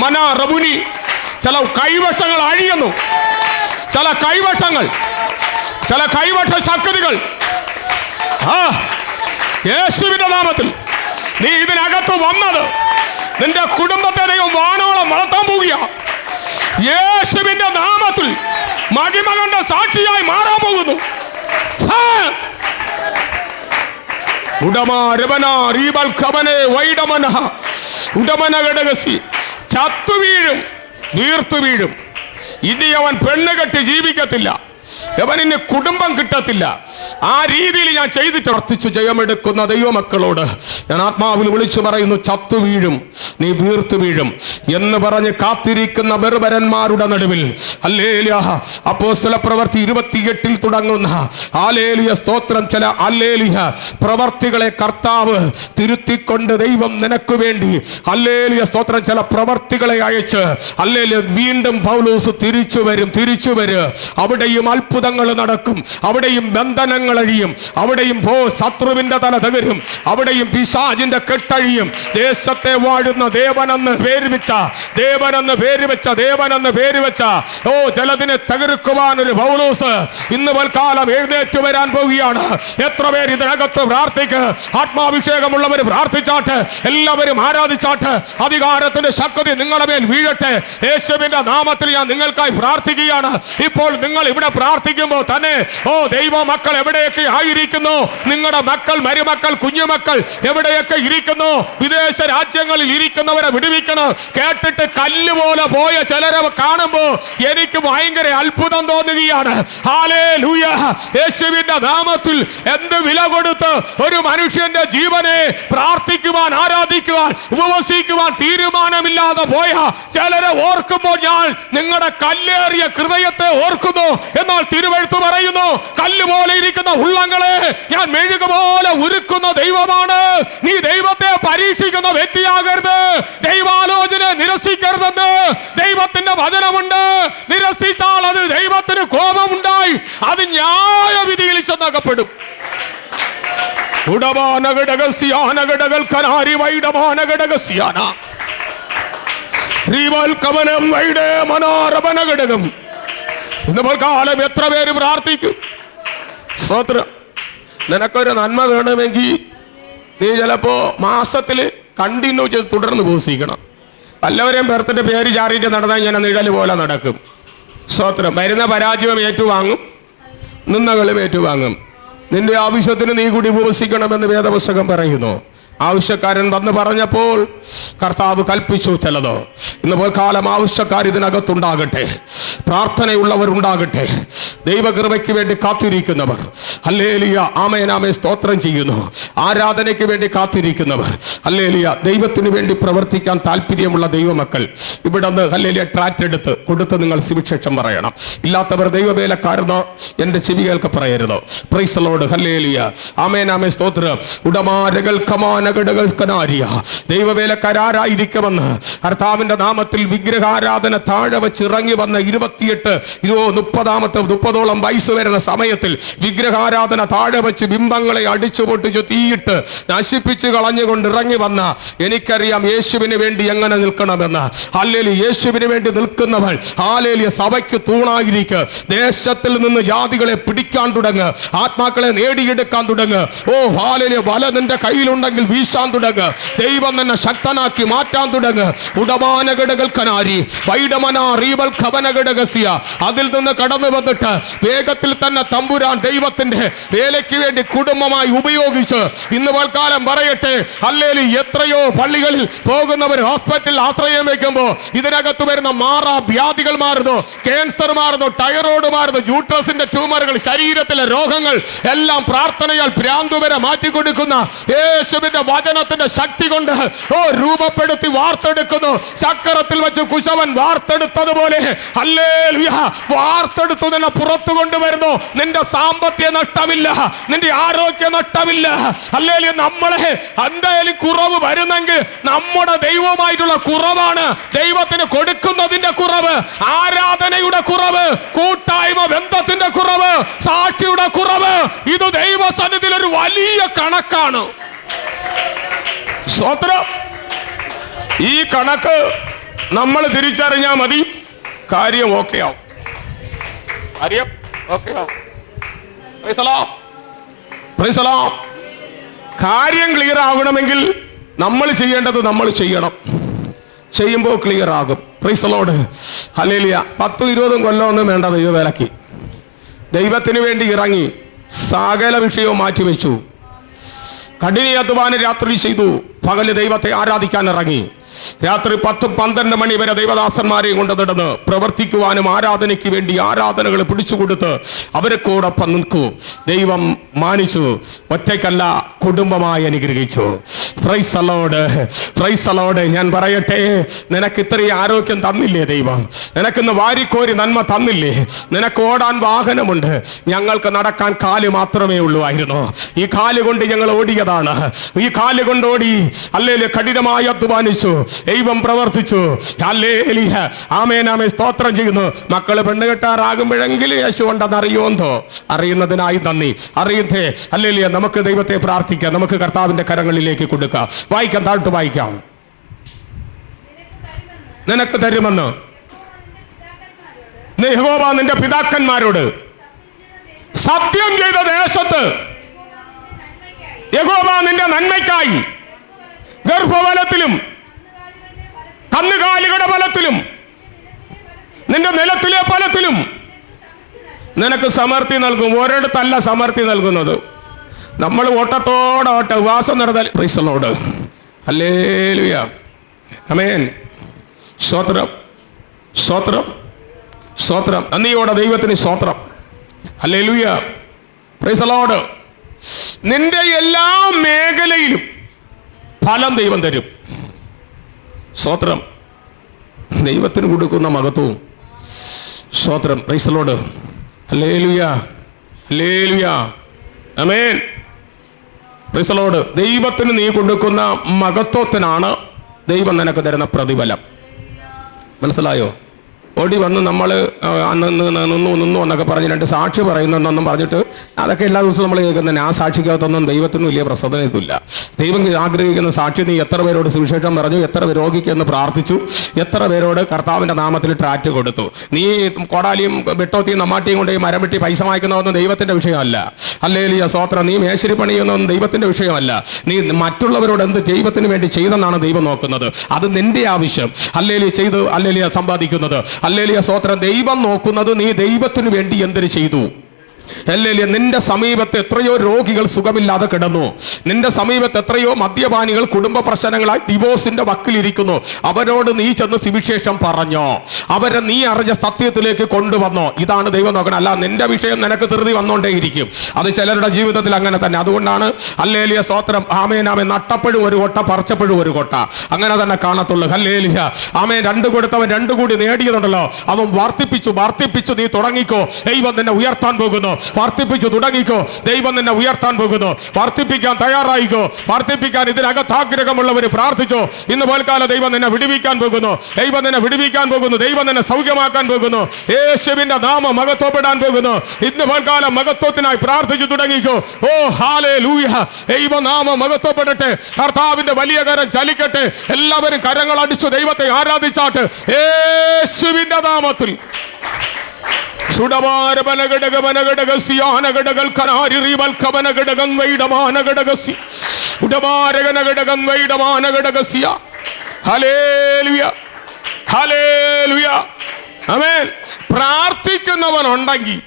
മന റബുനി. ചില കൈവശങ്ങൾ അഴിയുന്നു, ചില കൈവശ ശക്തികൾ. യേശുവിന്റെ നാമത്തിൽ നീ ഇതിനകത്ത് വന്നത് നിന്റെ കുടുംബത്തെ ദൈവം വാനോളം വളർത്താൻ പോവുക. യേശുവിന്റെ നാമത്തിൽ മഹിമ കണ്ട സാക്ഷിയായി മാറാൻ പോകുന്നു. ചത്തു വീഴും, വീർത്തു വീഴും. ഇനി അവൻ പെണ്ണ് കെട്ടി ജീവിക്കത്തില്ല. യവനിന് കുടുംബം കിട്ടത്തില്ല. ആ രീതിയിൽ ഞാൻ ചെയ്തിട്ട് വർത്തിച്ചു ജയമെടുക്കുന്ന ദൈവമക്കളോട് ഞാൻ ആത്മാവിൽ വിളിച്ചു പറയുന്നു, ചത്തു വീഴും, നീ വീർത്തു വീഴും എന്ന് പറഞ്ഞ് കാത്തിരിക്കുന്ന ബർബരന്മാരുടെ നടുവിൽ ഹല്ലേലൂയ, അപ്പോസ്തല പ്രവൃത്തി 28 തുടങ്ങുന്ന ഹല്ലേലൂയ സ്തോത്രം, ചില ഹല്ലേലൂയ പ്രവർത്തികളെ കർത്താവ് തിരുത്തിക്കൊണ്ട് ദൈവം നിനക്ക് വേണ്ടി ഹല്ലേലൂയ സ്തോത്രം ചില പ്രവർത്തികളെ അയച്ച് ഹല്ലേലൂയ വീണ്ടും പൗലോസ് തിരിച്ചു വരും. അവിടെയും അത്ഭുതങ്ങൾ നടക്കും, അവിടെയും ബന്ധനങ്ങൾ അഴിയും, അവിടെയും ശത്രുവിന്റെ തല തകരും, അവിടെയും പിശാചിന്റെ കെട്ടഴിയും. ദേശത്തെ വാഴുന്ന ദേവനെന്ന് പേര് വെച്ച ജലത്തിനെ തകർക്കുവാൻ ഒരു പൗലോസ് ഇന്ന് വൽക്കാലം എഴുന്നേറ്റ് വരാൻ പോവുകയാണ്. എത്ര പേര് ഇതിനകത്ത് പ്രാർത്ഥിക്ക്? ആത്മാഭിഷേകമുള്ളവർ പ്രാർത്ഥിച്ചാട്ട്, എല്ലാവരും ആരാധിച്ചാട്ട്, അധികാരത്തിന്റെ ശക്തി നിങ്ങളുടെ മേൽ വീഴട്ടെ. യേശുവിന്റെ നാമത്തിൽ ഞാൻ നിങ്ങൾക്കായി പ്രാർത്ഥിക്കുകയാണ്. ഇപ്പോൾ നിങ്ങൾ ഇവിടെ പ്രാർത്ഥിക്കുമ്പോൾ തന്നെ ദൈവ മക്കൾ എവിടെയൊക്കെ ആയിരിക്കുന്നു, നിങ്ങളുടെ മക്കൾ, മരുമക്കൾ, കുഞ്ഞുമക്കൾ എവിടെയൊക്കെ ഇരിക്കുന്നു, വിദേശ രാജ്യങ്ങളിൽ ഇരിക്കുന്നവരെ വിടുവിക്കണം. കേട്ടിട്ട് കല്ലുപോലെ പോയ ചിലരെ കാണുമ്പോൾ എനിക്ക് ഭയങ്കര അത്ഭുതം തോന്നുകയാണ്. ഹല്ലേലൂയ, യേശുവിന്റെ നാമത്തിൽ എന്ത് വില കൊടുത്ത് ഒരു മനുഷ്യന്റെ ജീവനെ പ്രാർത്ഥിക്കുവാൻ, ആരാധിക്കുവാൻ, ഉപവസിക്കുവാൻ തീരുമാനമില്ലാതെ പോയ ചിലരെ ഓർക്കുമ്പോൾ ഞാൻ നിങ്ങളുടെ കല്ലേറിയ ഹൃദയത്തെ ഓർക്കുന്നു. എന്നാൽ തിരുവെഴുത്ത് പറയുന്നു, കല്ലുപോലെ ഇരിക്കുന്ന ഉള്ളങ്ങളെ ഞാൻ മെഴുക പോലെ ഉരുക്കുന്ന ദൈവമാണ്. നീ ദൈവത്തെ പരീക്ഷിക്കുന്ന വ്യക്തിയാകരുത്, ദൈവാലോചന നിരസിക്കരുതെന്ന് ദൈവത്തിന്റെ വചനമുണ്ട്. നിരസിച്ചാൽ അത് ദൈവത്തിന് കോപമുണ്ടായി, അത് ന്യായവിധിയിൽ ചെന്നകപ്പെടും. ഇന്ന് കാലം എത്ര പേര് പ്രാർത്ഥിക്കും? സ്തോത്രം. നിനക്കൊരു നന്മ വേണമെങ്കിൽ നീ ചിലപ്പോ മാസത്തിൽ കണ്ടിന്യൂ ചെയ്ത് തുടർന്ന് പോസിക്കണം. വല്ലവരെയും പേർത്തിട്ട് പേര് ചാറിയിട്ട് നടന്നാൽ ഞാൻ നിഴല് പോലെ നടക്കും. സ്തോത്രം. വരുന്ന പരാജയം ഏറ്റുവാങ്ങും, നിന്നകളും ഏറ്റുവാങ്ങും. നിന്റെ ആവശ്യത്തിന് നീ കൂടി ഉപവസിക്കണമെന്ന് വേദപുസ്തകം പറയുന്നു. ആവശ്യക്കാരൻ വന്ന് പറഞ്ഞപ്പോൾ കർത്താവ് കൽപ്പിച്ചു ചിലത്. ഇന്ന് കാലം ആവശ്യക്കാർ ഇതിനകത്തുണ്ടാകട്ടെ, പ്രാർത്ഥനയുള്ളവർ ഉണ്ടാകട്ടെ, ദൈവകൃപയ്ക്ക് വേണ്ടി കാത്തിരിക്കുന്നവർ, ഹല്ലേലൂയ, ആമേൻ ആമേൻ, സ്തോത്രം ചെയ്യുന്നു, ആരാധനയ്ക്ക് വേണ്ടി കാത്തിരിക്കുന്നവർ, ഹല്ലേലൂയ, ദൈവത്തിന് വേണ്ടി പ്രവർത്തിക്കാൻ താല്പര്യമുള്ള ദൈവമക്കൾ ഇവിടെ നിന്ന് ഹല്ലേലൂയ ട്രാക്റ്റ് എടുത്ത് കൊടുത്ത് നിങ്ങൾ സുവിശേഷം പറയണം. ഇല്ലാത്തവർ ദൈവവേലക്കാരെന്ന് എൻ്റെ ചെവികൾക്ക് പറയരുത്. പ്രൈസ് ദി ലോർഡ്, ഹല്ലേലൂയ, ആമേൻ ആമേൻ, സ്തോത്രം. ഉടമാരകൾ കമാനകടകൾ കനാരിയ ദൈവവേലക്കാരായിരിക്കുമെന്ന് കർത്താവിന്റെ നാമത്തിൽ വിഗ്രഹാരാധന താഴെ വെച്ച് ഇറങ്ങി വന്ന 30ഓളം വയസ്സ് വരുന്ന സമയത്തിൽ വിഗ്രഹാരാധന താഴെ വെച്ച് ബിംബങ്ങളെ അടിച്ചു പൊട്ടിച്ചു തീയിട്ട് നശിപ്പിച്ചു കളഞ്ഞുകൊണ്ട് ഇറങ്ങി വന്ന എനിക്കറിയാം യേശുവിന് വേണ്ടി എങ്ങനെ നിൽക്കണമെന്ന്. ഹല്ലേലൂയ, യേശുവിന് വേണ്ടി നിൽക്കുന്നവൻ ഹല്ലേലൂയ സഭയ്ക്ക് തൂണായിരിക്കുക. ദേശത്തിൽ നിന്ന് ജാതികളെ പിടിക്കാൻ തുടങ്ങ്, ആത്മാക്കളെ നേടിയെടുക്കാൻ തുടങ്ങ്. ഹല്ലേലൂയ, വല നിന്റെ കയ്യിലുണ്ടെങ്കിൽ വീശാൻ തുടങ്ങ്, ദൈവം തന്നെ ശക്തനാക്കി മാറ്റാൻ തുടങ്ങ്. ഉടമാനഘടകൽക്കനാരി വൈഡമന റീബൽ ഖബനഘടകസിയ അതിൽ നിന്ന് കടന്നു വന്നിട്ട് വേഗത്തിൽ തന്നെ തമ്പുരാൻ ദൈവത്തിന്റെ വേലയ്ക്ക് വേണ്ടി കുടുംബമായി ഉപയോഗിച്ച് ഇന്ന് വൽക്കാലം പറയട്ടെ, ഹല്ലേലൂയ, എത്രയോ പള്ളികളിൽ പോകുന്നവർ ഹോസ്പിറ്റലിൽ ആശ്രയം വയ്ക്കുമ്പോൾ ഇതിനകത്ത് വരുന്ന വ്യാധികൾ മാറുന്നു, ക്യാൻസർ മാറുന്നു, ടൈറോയ്ഡ് മാറുന്നു, യൂട്രസിന്റെ ട്യൂമറുകൾ, ശരീരത്തിലെ രോഗങ്ങൾ എല്ലാം പ്രാർത്ഥനയാൽ ഭ്രാന്ത് വരെ മാറ്റിക്കൊടുക്കുന്ന യേശുവിന്റെ വചനത്തിന്റെ ശക്തി കൊണ്ട് രൂപപ്പെടുത്തി വാർത്തെടുക്കുന്നു. ചക്രത്തിൽ വെച്ച് കുശവൻ വാർത്തെടുത്തതുപോലെ ഹല്ലേലൂയ വാർത്തെടുത്തു നിന്നെ പുറത്തു കൊണ്ടുവരുന്നു. നിന്റെ സാമ്പത്തിക നഷ്ടമില്ല, നിന്റെ ആരോഗ്യ നഷ്ടമില്ല. ഹല്ലേലൂയ, നമ്മളെ എന്തായാലും കുറവ് വരുന്നെങ്കിൽ നമ്മുടെ ദൈവമായിട്ടുള്ള കുറവാണ്, ദൈവത്തിന് കൊടുക്കുന്നതിന്റെ കുറവ്, ആരാധനയുടെ കുറവ്, കൂട്ടായ്മ ബന്ധത്തിന്റെ കുറവ്, സാക്ഷിയുടെ കുറവ്. ഇത് ദൈവസന്നിധിയിൽ ഒരു വലിയ കണക്കാണ്. സ്തോത്രം. ഈ കണക്ക് നമ്മൾ തിരിച്ചറിഞ്ഞാൽ മതി, കാര്യം ഓക്കെ ആവും. കാര്യം ക്ലിയർ ആകണമെങ്കിൽ നമ്മൾ ചെയ്യേണ്ടത് നമ്മൾ ചെയ്യണം. ചെയ്യുമ്പോൾ ക്ലിയർ ആകും. Price the Lord, hallelujah. 10-20 കൊല്ലമൊന്നും വേണ്ട ദൈവവേലയ്ക്ക്. ദൈവത്തിന് വേണ്ടി ഇറങ്ങി സകല വിഷയവും മാറ്റിവെച്ചു. കഠിന അധ്വാനം രാത്രി ചെയ്തു, പകല് ദൈവത്തെ ആരാധിക്കാൻ ഇറങ്ങി. രാത്രി 10-12 മണി വരെ ദൈവദാസന്മാരെയും കൊണ്ട് നടന്ന് പ്രവർത്തിക്കുവാനും ആരാധനയ്ക്ക് വേണ്ടി ആരാധനകൾ പിടിച്ചുകൊടുത്ത് അവരെക്കോടൊപ്പം നിൽക്കൂ. ദൈവം മാനിച്ചു. ഒറ്റയ്ക്കല്ല, കുടുംബമായി അനുഗ്രഹിച്ചു. Price the Lord, price the Lord. ഞാൻ പറയട്ടെ, നിനക്ക് ഇത്രയും ആരോഗ്യം തന്നില്ലേ ദൈവം? നിനക്കിന്ന് വാരിക്കോരി നന്മ തന്നില്ലേ? നിനക്ക് ഓടാൻ വാഹനമുണ്ട്, ഞങ്ങൾക്ക് നടക്കാൻ കാല് മാത്രമേ ഉള്ളൂവായിരുന്നു. ഈ കാല് കൊണ്ട് ഞങ്ങൾ ഓടിയതാണ്. ഈ കാല് കൊണ്ട് ഓടി ഹല്ലേലൂയ, കഠിനമായി അധ്വാനിച്ചു. ദൈവം പ്രവർത്തിച്ചു. ഹല്ലേലൂയ, ആമേൻ ആമേൻ, സ്തോത്രം ചെയ്യുന്നു. മക്കള് പെണ്ണ് കെട്ടാറാകുമ്പോഴെങ്കിലും യേശു ഉണ്ടെന്ന് അറിയുമെന്തോ? അറിയുന്നതിനായി നന്ദി. അറിയുന്നേ ഹല്ലേലൂയ. നമുക്ക് ദൈവത്തെ പ്രാർത്ഥിക്കാം. നമുക്ക് കർത്താവിന്റെ കരങ്ങളിലേക്ക് കൊടുക്കാം. വായിക്കാം, താഴ്ത്തു വായിക്കാം. നിനക്ക് തരുമെന്ന് യഹോവ നിന്റെ പിതാക്കന്മാരോട് സത്യം ചെയ്ത ദേശത്ത് യഹോവ നിന്റെ നന്മയ്ക്കായി ഗർഭഫലത്തിലും കന്നുകാലികളുടെ ഫലത്തിലും നിന്റെ നിലത്തിലെ ഫലത്തിലും നിനക്ക് സമൃദ്ധി നൽകും. ഒരിടത്തല്ല സമൃദ്ധി നൽകുന്നത്. നമ്മൾ ഓട്ടത്തോടെ ഉപവാസം നടന്നാൽ പ്രൈസ് ദി ലോർഡ്, ഹല്ലേലൂയ, ആമേൻ, സ്തോത്രം, സ്തോത്രം, സ്തോത്രം. നന്ദിയോടെ ദൈവത്തിന് സ്തോത്രം, ഹല്ലേലൂയ, പ്രൈസ് ദി ലോർഡ്. നിന്റെ എല്ലാ മേഖലയിലും ഫലം ദൈവം തരും. സ്തോത്രം, ദൈവത്തിന് കൊടുക്കുന്ന മഹത്വവും. സ്തോത്രം, price the Lord, hallelujah, hallelujah, amen, praise the Lord. ദൈവത്തിന് നീ കൊടുക്കുന്ന മഹത്വത്തിനാണ് ദൈവം നിനക്ക് തരുന്ന പ്രതിഫലം. മനസ്സിലായോ? ഓടി വന്ന് നമ്മൾ നിന്നു എന്നൊക്കെ പറഞ്ഞ് 2 സാക്ഷി പറയുന്നെന്നൊന്നും പറഞ്ഞിട്ട് അതൊക്കെ എല്ലാ ദിവസവും നമ്മൾ കേൾക്കുന്നതന്നെ. ആ സാക്ഷിക്കകത്തൊന്നും ദൈവത്തിന് വലിയ പ്രസാദനത്തില്ല. ദൈവം ആഗ്രഹിക്കുന്ന സാക്ഷി നീ എത്ര പേരോട് സുവിശേഷം പറഞ്ഞു, എത്ര രോഗിക്കെന്ന് പ്രാർത്ഥിച്ചു, എത്ര പേരോട് കർത്താവിൻ്റെ നാമത്തിൽ ട്രാറ്റ് കൊടുത്തു. നീ കോടാലിയും വെട്ടോത്തിയും നമ്മാട്ടിയും കൊണ്ട് മരം വെട്ടി പൈസ വാങ്ങിക്കുന്നതൊന്നും ദൈവത്തിൻ്റെ വിഷയമല്ല. ഹല്ലേലൂയ, സ്തോത്രം. നീ മേശരി പണിയുന്നതൊന്നും ദൈവത്തിൻ്റെ വിഷയമല്ല. നീ മറ്റുള്ളവരോട് എന്ത് ദൈവത്തിന് വേണ്ടി ചെയ്തെന്നാണ് ദൈവം നോക്കുന്നത്. അത് നിന്റെ ആവശ്യം. ഹല്ലേലൂയ, ചെയ്ത് ഹല്ലേലൂയ സമ്പാദിക്കുന്നത്. ഹല്ലേലൂയ, സ്തോത്രം. ദൈവം നോക്കുന്നത് നീ ദൈവത്തിന് വേണ്ടി എന്തിനു ചെയ്തു. ഹല്ലേലൂയ. നിന്റെ സമീപത്ത് എത്രയോ രോഗികൾ സുഖമില്ലാതെ കിടന്നു. നിന്റെ സമീപത്ത് എത്രയോ മദ്യപാനികൾ കുടുംബ പ്രശ്നങ്ങളായി ഡിവോഴ്സിന്റെ വക്കിലിരിക്കുന്നു. അവരോട് നീ ചെന്ന് സുവിശേഷം പറഞ്ഞോ? അവരെ നീ അറിഞ്ഞ സത്യത്തിലേക്ക് കൊണ്ടുവന്നോ? ഇതാണ് ദൈവം നോക്കണം. അല്ല നിന്റെ വിഷയം നിനക്ക് ധൃതി വന്നോണ്ടേയിരിക്കും. അത് ചിലരുടെ ജീവിതത്തിൽ അങ്ങനെ തന്നെ. അതുകൊണ്ടാണ് ഹല്ലേലൂയ, സ്തോത്രം, ആമേൻ ആമേൻ, നട്ടപ്പോഴും ഒരു കൊട്ട, പറിച്ചപ്പോഴും ഒരു കൊട്ട, അങ്ങനെ തന്നെ കാണത്തുള്ളൂ. ഹല്ലേലൂയ, ആമേൻ. 2 കൊടുത്തവൻ 2 കൂടി നേടിയതുണ്ടല്ലോ, അവൻ വർദ്ധിപ്പിച്ചു. വർദ്ധിപ്പിച്ചു നീ തുടങ്ങിക്കോ, ദൈവം നിന്നെ ഉയർത്താൻ പോകുന്നു. വർദ്ധിപ്പിച്ചു തുടങ്ങിക്കോ, ദൈവം നിന്നെ ഉയർത്താൻ പോകുന്നു. വർദ്ധിപ്പിക്കാൻ തയ്യാറായിക്കോ. വർദ്ധിപ്പിക്കാൻ ഇതിനകത്ത് ആഗ്രഹമുള്ളവർ പ്രാർത്ഥിച്ചോ. ഇന്ന് പോൽക്കാലം ദൈവം നിന്നെ വിടുവിക്കാൻ പോകുന്നു. ദൈവം നിന്നെ വിടുവിക്കാൻ പോകുന്നു. ദൈവം നിന്നെ സൗഖ്യമാക്കാൻ പോകുന്നു. യേശുവിന്റെ നാമം മഹത്വപ്പെടാൻ പോകുന്നു. ഇന്ന് പോൽക്കാലം മഹത്വത്തിനായി പ്രാർത്ഥിച്ചു തുടങ്ങിക്കോ. ഓ ഹല്ലേലൂയ, ദൈവനാമം മഹത്വപ്പെടട്ടെ. കർത്താവിന്റെ വലിയ കരം ചലിക്കട്ടെ. എല്ലാവരും കരങ്ങൾ അടിച്ചു ദൈവത്തെ ആരാധിച്ചാട്ട് യേശുവിന്റെ നാമത്തിൽ. പ്രാർത്ഥിക്കുന്നവനുണ്ടെങ്കിൽ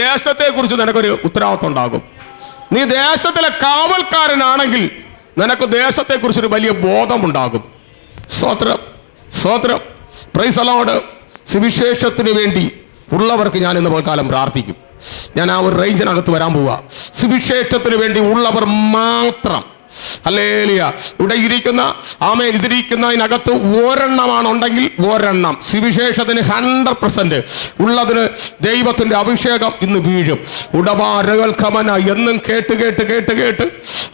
ദേശത്തെ കുറിച്ച് നിനക്കൊരു ഉത്തരവാദിത്വം ഉണ്ടാകും. നീ ദേശത്തിലെ കാവൽക്കാരനാണെങ്കിൽ നിനക്ക് ദേശത്തെ കുറിച്ചൊരു വലിയ ബോധമുണ്ടാകും. സ്തോത്രം, സ്തോത്രം, പ്രൈസ് ദി ലോർഡ്. സുവിശേഷത്തിന് വേണ്ടി ഉള്ളവർക്ക് ഞാൻ ഇന്ന് പോൽക്കാലം പ്രാർത്ഥിക്കും. ഞാൻ ആ ഒരു റേഞ്ചിനകത്ത് വരാൻ പോവാ. സുവിശേഷത്തിന് വേണ്ടി ഉള്ളവർ മാത്രം. ഹല്ലേലൂയ. ഇവിടെ ഇരിക്കുന്ന ആമേൻ, ഇതിരിക്കുന്നതിനകത്ത് ഒരെണ്ണമാണുണ്ടെങ്കിൽ ഒരെണ്ണം സുവിശേഷത്തിന് 100% ഉള്ളതിന് ദൈവത്തിന്റെ അഭിഷേകം ഇന്ന് വീഴും. ഉടമാരകൾ കമന എന്നും കേട്ട് കേട്ട് കേട്ട് കേട്ട്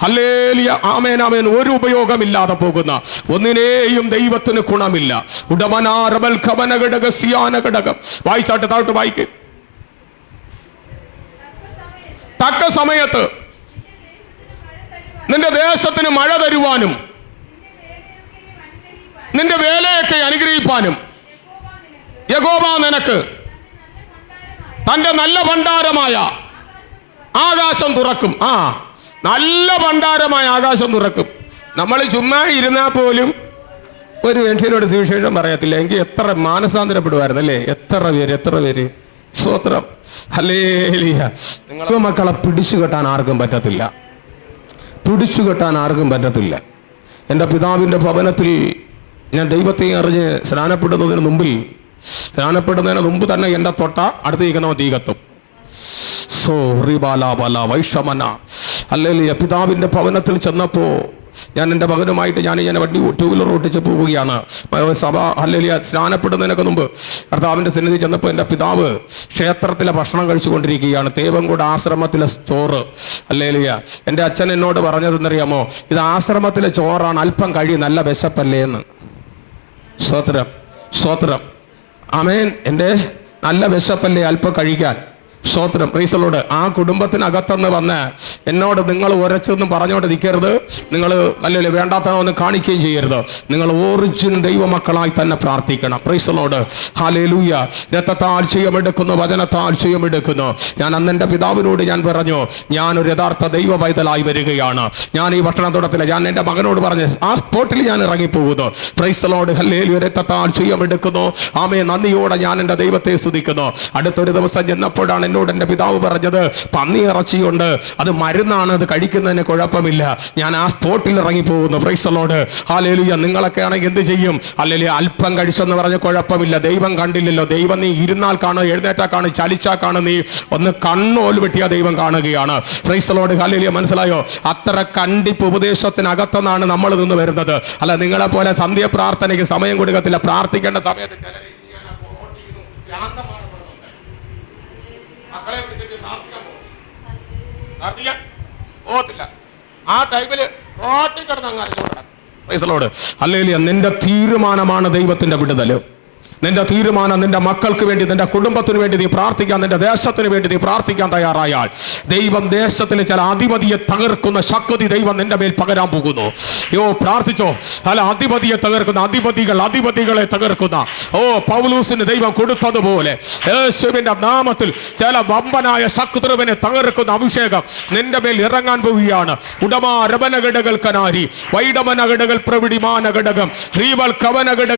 ഹല്ലേലൂയ, ആമേൻ ആമേൻ, ഒരു ഉപയോഗമില്ലാതെ പോകുന്ന ഒന്നിനെയും ദൈവത്തിന് ഗുണമില്ല. ഉടമനാരബൽ കമന ഘടക സിയാന ഘടകം. വായിച്ചാട്ട്, താഴ്ത്ത് വായിക്ക്. തക്ക സമയത്ത് നിന്റെ ദേശത്തിന് മഴ തരുവാനും നിന്റെ വേലയൊക്കെ അനുഗ്രഹിപ്പാനും യഹോവ നിനക്ക് തന്റെ നല്ല ഭണ്ഡാരമായ ആകാശം തുറക്കും. നല്ല ഭണ്ഡാരമായ ആകാശം തുറക്കും. നമ്മൾ ചുമ്മാ ഇരുന്നാൽ പോലും ഒരു മനുഷ്യനോട് സുവിശേഷം പറയത്തില്ല എങ്കിൽ എത്ര മാനസാന്തരപ്പെടുമായിരുന്നു അല്ലേ? എത്ര പേര്. സ്തോത്രം, ഹല്ലേലൂയ. നിങ്ങളുടെ മക്കളെ പിടിച്ചു കെട്ടാൻ ആർക്കും പറ്റത്തില്ല. എൻ്റെ പിതാവിൻ്റെ ഭവനത്തിൽ ഞാൻ ദൈവത്തെ അറിഞ്ഞ് സ്നാനപ്പെടുന്നതിന് മുമ്പ് തന്നെ എൻ്റെ തൊട്ട അടുത്തിരിക്കുന്നവൻ തീ കത്തും. വൈഷമന അല്ലെങ്കിൽ പിതാവിൻ്റെ ഭവനത്തിൽ ചെന്നപ്പോൾ ഞാൻ എൻ്റെ മകനുമായിട്ട് ഞാൻ വണ്ടി 2 വീലർ ഓട്ടിച്ച് പോവുകയാണ്. സഭ അല്ലെങ്കിൽ സ്നാനപ്പെടുന്നതിനൊക്കെ മുമ്പ് കർത്താവിൻ്റെ സന്നിധി ചെന്നപ്പോൾ എൻ്റെ പിതാവ് ക്ഷേത്രത്തിലെ ഭക്ഷണം കഴിച്ചുകൊണ്ടിരിക്കുകയാണ്. തേവൻകൂട് ആശ്രമത്തിലെ ചോറ്. അല്ലെങ്കിൽ എൻ്റെ അച്ഛൻ എന്നോട് പറഞ്ഞതെന്നറിയാമോ, ഇത് ആശ്രമത്തിലെ ചോറാണ്, അല്പം കഴിയും, നല്ല വിശപ്പല്ലേ എന്ന്. സ്തോത്രം. ആമേൻ. എൻ്റെ നല്ല വിശപ്പല്ലേ, അല്പം കഴിക്കാൻ. സ്തോത്രം. Price the Lord. ആ കുടുംബത്തിനകത്തുനിന്ന് വന്ന് എന്നോട് നിങ്ങൾ ഉരച്ചൊന്നും പറഞ്ഞോണ്ട് നിൽക്കരുത്, നിങ്ങൾ അല്ലെങ്കിൽ വേണ്ടാത്തതൊന്നും കാണിക്കുകയും ചെയ്യരുത്. നിങ്ങൾ ഒറിജിനൽ ദൈവമക്കളായി തന്നെ പ്രാർത്ഥിക്കണം. Price the Lord. ഹല്ലേലൂയ. രക്തത്താൽ ചെയ്യമെടുക്കുന്നു, വചനത്താൽ ചെയ്യമെടുക്കുന്നു. ഞാൻ അന്ന് എൻ്റെ പിതാവിനോട് ഞാൻ പറഞ്ഞു, ഞാനൊരു യഥാർത്ഥ ദൈവ പൈതലായി വരികയാണ്. ഞാൻ ഈ ഭക്ഷണത്തോടത്തില്ല. ഞാൻ എൻ്റെ മകനോട് പറഞ്ഞ് ആ സ്പോട്ടിൽ ഞാൻ ഇറങ്ങിപ്പോകുന്നു. Praise the Lord. ഹല്ലേലൂയ. രക്തത്താൽ ചെയ്യമെടുക്കുന്നു. ആമേൻ. നന്ദിയോടെ ഞാൻ എൻ്റെ ദൈവത്തെ സ്തുതിക്കുന്നു. അടുത്തൊരു ദിവസം ചെന്നപ്പോഴാണ് എന്നോട് എൻ്റെ പിതാവ് പറഞ്ഞത്, പന്നി ഇറച്ചിയുണ്ട്, അത് മരുന്നാണ്, അത് കഴിക്കുന്നതിന് കുഴപ്പമില്ല. ഞാൻ ആ സ്പോട്ടിൽ ഇറങ്ങിപ്പോകുന്നു. Praise the Lord. ഹല്ലേലൂയ. നിങ്ങളൊക്കെ ആണെങ്കിൽ എന്ത് ചെയ്യും? അല്ലെങ്കിൽ അല്പം കഴിച്ചെന്ന് പറഞ്ഞ കുഴപ്പമില്ല, ദൈവം കണ്ടില്ലല്ലോ. ദൈവം നീ ഇരുന്നാൽ കാണും, എഴുന്നേറ്റാ കാണും, ചലിച്ചാ കാണും, നീ ഒന്ന് കണ്ണോൽ വെട്ടിയാ ദൈവം കാണുകയാണ്. Price the Lord. ഹല്ലേലൂയ. മനസ്സിലായോ? അത്ര കണ്ടിപ്പ് ഉപദേശത്തിനകത്തുനിന്നാണ് നമ്മൾ നിന്ന് വരുന്നത്. അല്ല, നിങ്ങളെ പോലെ സന്ധ്യ പ്രാർത്ഥനയ്ക്ക് സമയം കൊടുക്കത്തില്ല. പ്രാർത്ഥിക്കേണ്ട സമയത്ത് ആ ടൈമില് റോട്ടിൽ കിടന്ന് അങ്ങ് അരച്ചോടാ. ഹല്ലേലൂയ. നിന്റെ തീരുമാനമാണ് ദൈവത്തിന്റെ വിടുതല്. നിന്റെ തീരുമാനം, നിന്റെ മക്കൾക്ക് വേണ്ടി, നിന്റെ കുടുംബത്തിന് വേണ്ടി നീ പ്രാർത്ഥിക്കാൻ, നിന്റെ ദേശത്തിന് വേണ്ടി നീ പ്രാർത്ഥിക്കാൻ തയ്യാറായാൽ ദൈവം ദേശത്തിലെ ചില അധിപതിയെ തകർക്കുന്ന ശക്തി ദൈവം നിന്റെ മേൽ പകരാൻ പോകുന്നു. പ്രാർത്ഥിച്ചോ. അല്ല, അധിപതിയെ തകർക്കുന്ന അധിപതികളെ തകർക്കുന്ന പൗലോസിന് ദൈവം കൊടുത്തതുപോലെ യേശുവിന്റെ നാമത്തിൽ ചില വമ്പനായ ശത്രുവിനെ തകർക്കുന്ന അഭിഷേകം നിന്റെ മേൽ ഇറങ്ങാൻ പോവുകയാണ്. ഉടമാ രബനഘടകൾ കനാരി വൈഡമനഘടകൾ പ്രവിടിമാനഘടകം റീവൽ കവനഘട